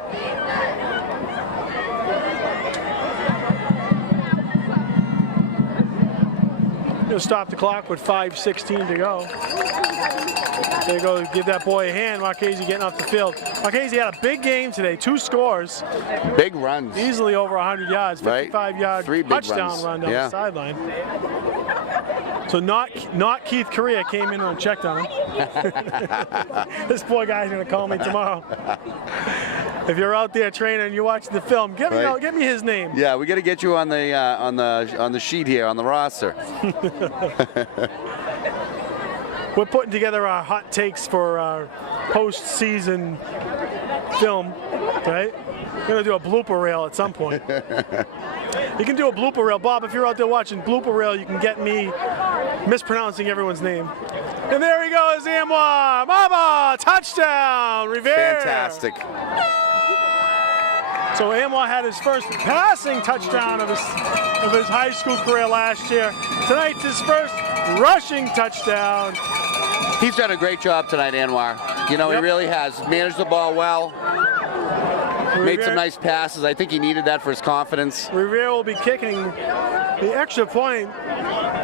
He'll stop the clock with 5:16 to go. There you go. Give that boy a hand. Marchese getting off the field. Marchese had a big game today. 2 scores. Big runs. Easily over 100 yards. 55-yard 3 big touchdown runs. run down the sideline. So not Keith Correa came in and checked on him. This poor guy's gonna call me tomorrow. If you're out there training and you're watching the film, get me his name. Yeah, we got to get you on the sheet here on the roster. We're putting together our hot takes for our post-season film, right? We're gonna do a blooper reel at some point. You can do a blooper reel, Bob. If you're out there watching blooper reel, you can get me mispronouncing everyone's name. And there he goes, Amwa, Mama, touchdown, Revere. Fantastic. So Amwa had his first passing touchdown of his high school career last year. Tonight's his first rushing touchdown. He's done a great job tonight, Anwar. You know, he really has. Managed the ball well. Made some nice passes. I think he needed that for his confidence. Revere will be kicking the extra point.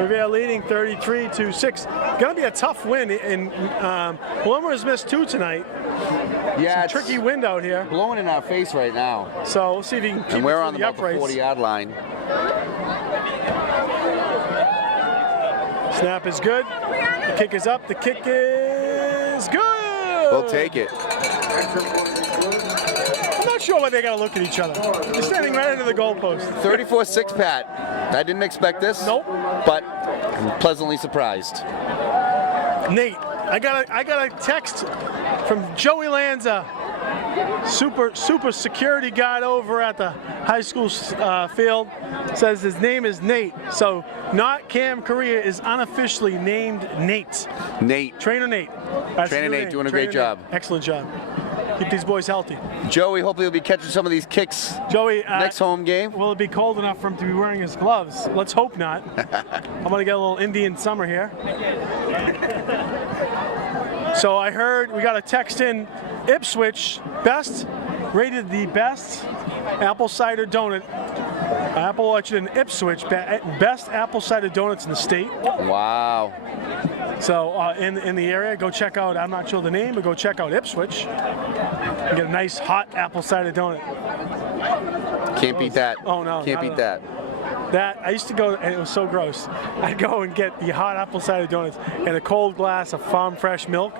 Revere leading 33-6. Gonna be a tough win. And Wilmer's missed 2 tonight. Yeah, it's tricky wind out here. Blowing in our face right now. So we'll see if he can keep and we're it on the the uprights. 40-yard line. Snap is good. The kick is up. The kick is good. We'll take it. I'm not sure why they got to look at each other. They're standing right under the goalpost. 34-6, Pat. I didn't expect this. Nope. But I'm pleasantly surprised. Nate, I got a text from Joey Lanza, super security guard over at the high school field. Says his name is Nate. So not Cam Correa is unofficially named Nate. Nate. Trainer Nate. Trainer Nate doing a great job. Excellent job. Keep these boys healthy. Joey, hopefully he'll be catching some of these kicks. Joey, next home game. Will it be cold enough for him to be wearing his gloves? Let's hope not. I'm gonna get a little Indian summer here. So I heard we got a text in. Ipswich rated the best apple cider donut. Apple Orchard in Ipswich, best apple cider donuts in the state. Wow. So in the area, go check out, I'm not sure the name, but go check out Ipswich and get a nice hot apple cider donut. Can't beat that. Oh no. Can't beat that. That I used to go, and it was so gross. I'd go and get the hot apple cider donuts and a cold glass of farm fresh milk.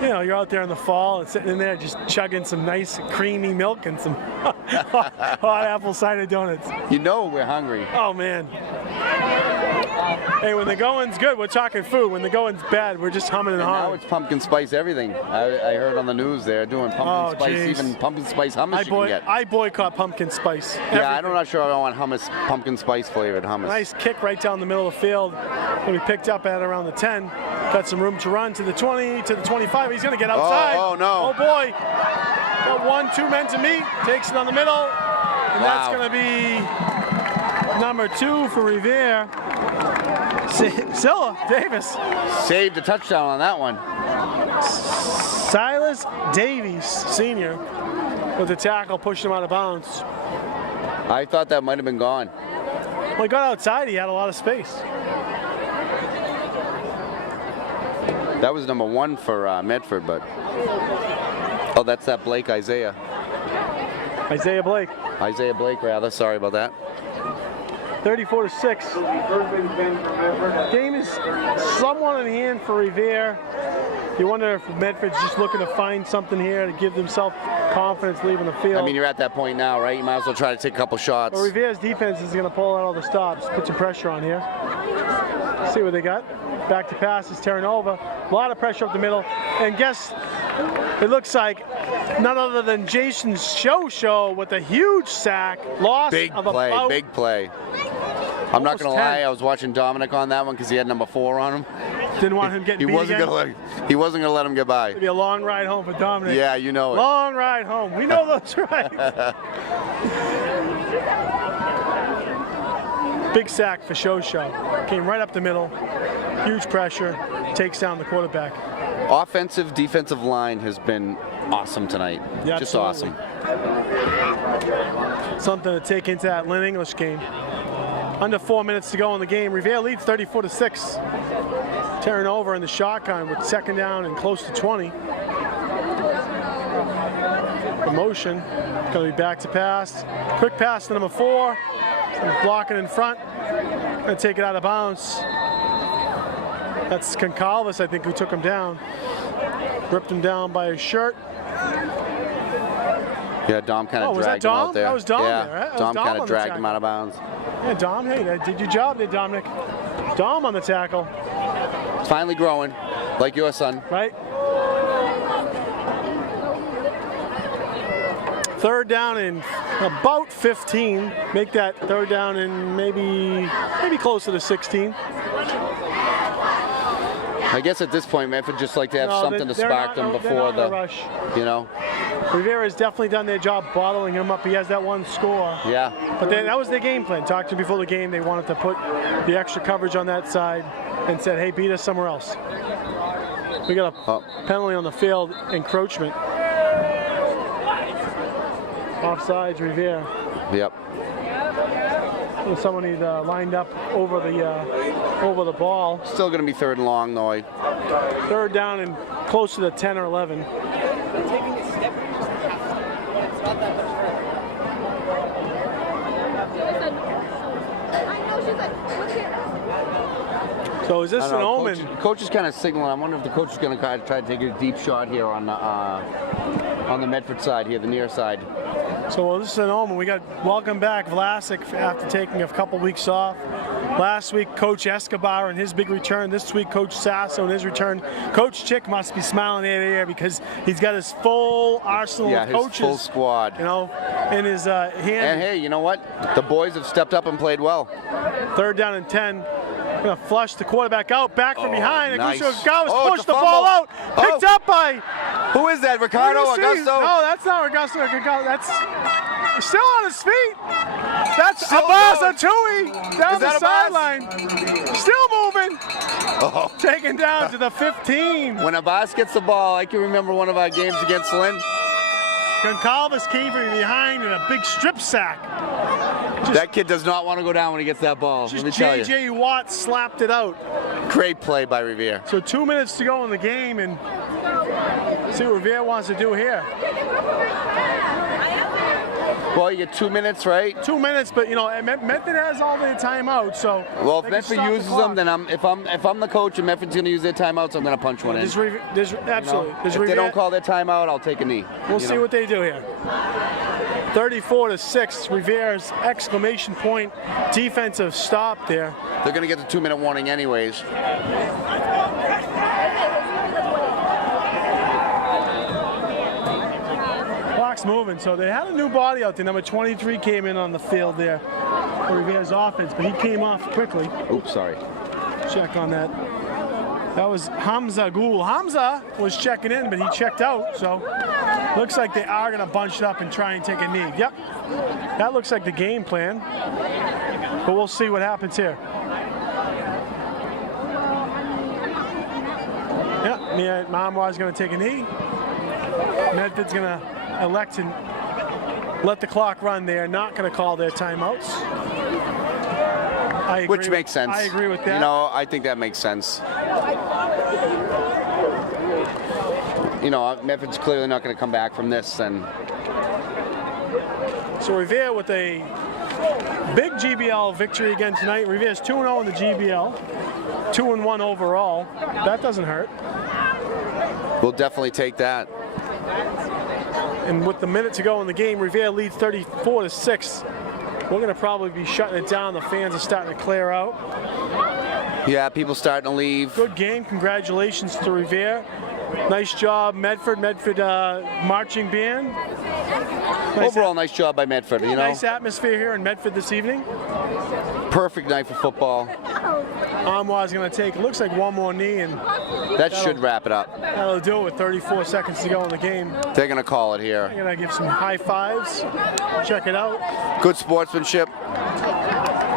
You know, you're out there in the fall and sitting in there just chugging some nice creamy milk and some hot apple cider donuts. You know we're hungry. Oh man. Hey, when the going's good, we're talking food. When the going's bad, we're just humming and hawing. Now it's pumpkin spice everything. I heard on the news they're doing pumpkin spice, even pumpkin spice hummus you can get. I boycott pumpkin spice. Yeah, I'm not sure I want hummus, pumpkin spice flavored hummus. Nice kick right down the middle of the field. Going to be picked up at around the 10. Got some room to run to the 20, to the 25. He's going to get outside. Oh no. Oh boy. Got 1-2 men to meet. Takes it on the middle. And that's going to be number 2 for Revere. Scylla Davis. Saved a touchdown on that one. Silas Davies, senior, with the tackle, pushed him out of bounds. I thought that might have been gone. Well, he got outside. He had a lot of space. That was number 1 for Medford, but Oh, that's that Blake Isaiah. Isaiah Blake. Isaiah Blake, rather. Sorry about that. 34-6. Game is somewhat in hand for Revere. You wonder if Medford's just looking to find something here to give themselves confidence leaving the field. I mean, you're at that point now, right? You might as well try to take a couple shots. Well, Revere's defense is going to pull out all the stops, put some pressure on here. See what they got. Back to passes, turning over. A lot of pressure up the middle. And guess, it looks like none other than Jason Show with a huge sack. Loss Big of play, about big play. I'm not going to 10. lie, I was watching Dominic on that one because he had number 4 on him. Didn't want him getting He beat wasn't again. going to he wasn't going to let him get by. It'll be a long ride home for Dominic. Yeah, you know it. Long ride home. We know those rides. Big sack for Show. Came right up the middle. Huge pressure. Takes down the quarterback. Offensive, defensive line has been awesome tonight. Yeah, just absolutely. awesome. Something to take into that Lynn English game. Under 4 minutes to go in the game. Revere leads 34-6. Tearing over in the shotgun with second down and close to 20. The motion. Going to be back to pass. Quick pass to number 4. Blocking in front. Going to take it out of bounds. That's Concalves, I think, who took him down. Ripped him down by his shirt. Yeah, Dom kind of dragged him out there. That was Dom yeah, there, right? That was Dom Dom kind on of the dragged him tackle. out of bounds. Yeah, Dom, hey, that did your job there, Dominic. Dom on the tackle. It's finally growing, like your son. Right? Third down and about 15. Make that third down and maybe closer to 16. I guess at this point, Medford just like to have No, something to they're spark not- them they're before not in a the, rush. you know. Rivera has definitely done their job bottling him up. He has that one score. Yeah. But that was their game plan. Talked to him before the game. They wanted to put the extra coverage on that side and said, hey, beat us somewhere else. We got a penalty on the field, encroachment. Offsides, Revere. Yep. Someone lined up over the ball. Still going to be third and long, though. Third down and close to the 10 or 11. So is this an omen? Coach is kind of signaling. I wonder if the coach is going to try to take a deep shot here on the Medford side here, the near side. So well, this is an omen. We got welcome back Vlasic after taking a couple weeks off. Last week, Coach Escobar and his big return. This week, Coach Sasso and his return. Coach Chick must be smiling ear to ear because he's got his full arsenal of coaches. His full squad. You know, in his hand. And hey, you know what? The boys have stepped up and played well. Third down and 10. Gonna flush the quarterback out, back from behind. Nice. Augusto pushed the ball out. Picked up by. Who is that? Ricardo Augusto? No, that's not Augusto. That's still on his feet. That's Still Abbas going. Atui down the that sideline. Still moving. Oh. Taken down to the 15. When Abbas gets the ball, I can remember one of our games against Lynn. Goncalves came from behind in a big strip sack. That kid does not want to go down when he gets that ball. Let me tell you. J.J. Watt slapped it out. Great play by Revere. So 2 minutes to go in the game, and see what Revere wants to do here. Well, you get 2 minutes, right? 2 minutes, but you know, Medford has all their timeouts, so. Well, if they can Medford stop the uses clock. them, then if I'm the coach and Medford's going to use their timeouts, I'm going to punch one in. Absolutely. If they don't call their timeout, I'll take a knee. We'll see what they do here. 34-6. Revere's exclamation point defensive stop there. They're going to get the 2 minute warning anyways. Clock's moving, so they had a new body out there. Number 23 came in on the field there for Revere's offense, but he came off quickly. Oops, sorry. Check on that. That was Hamza Gul. Hamza was checking in, but he checked out, so looks like they are going to bunch it up and try and take a knee. Yep, that looks like the game plan, but we'll see what happens here. Yep, Mamwa's going to take a knee. Medford's going to elect and let the clock run. They are not going to call their timeouts. Which makes sense. I agree with that. You know, I think that makes sense. you know, Medford's clearly not going to come back from this. And So Revere with a big GBL victory again tonight. Revere's 2-0 in the GBL, 2-1 overall. That doesn't hurt. we'll definitely take that. And with the minute to go in the game, Revere leads 34-6. We're going to probably be shutting it down. The fans are starting to clear out. Yeah, people starting to leave. Good game. Congratulations to Revere. Nice job, Medford. Medford marching band. Overall, nice job by Medford. You know, Nice atmosphere here in Medford this evening. perfect night for football. Amwa's going to take, looks like one more knee, and That should wrap it up. that'll do it with 34 seconds to go in the game. They're going to call it here. I'm going to give some high fives. Check it out. Good sportsmanship.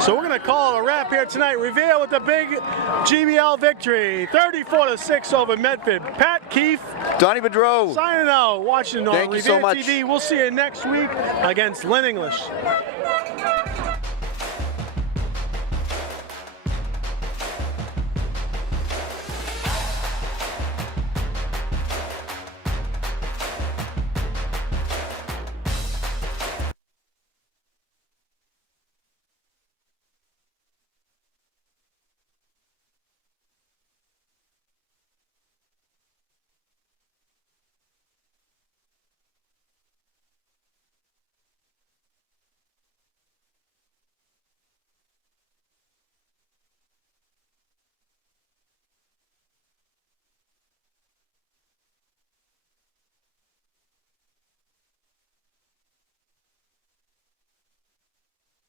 So we're going to call it a wrap here tonight. Revere with the big GBL victory, 34-6 over Medford. Pat Keefe Donnie Bedreau. signing out, watching on Thank you so Revere much. TV. We'll see you next week against Lynn English.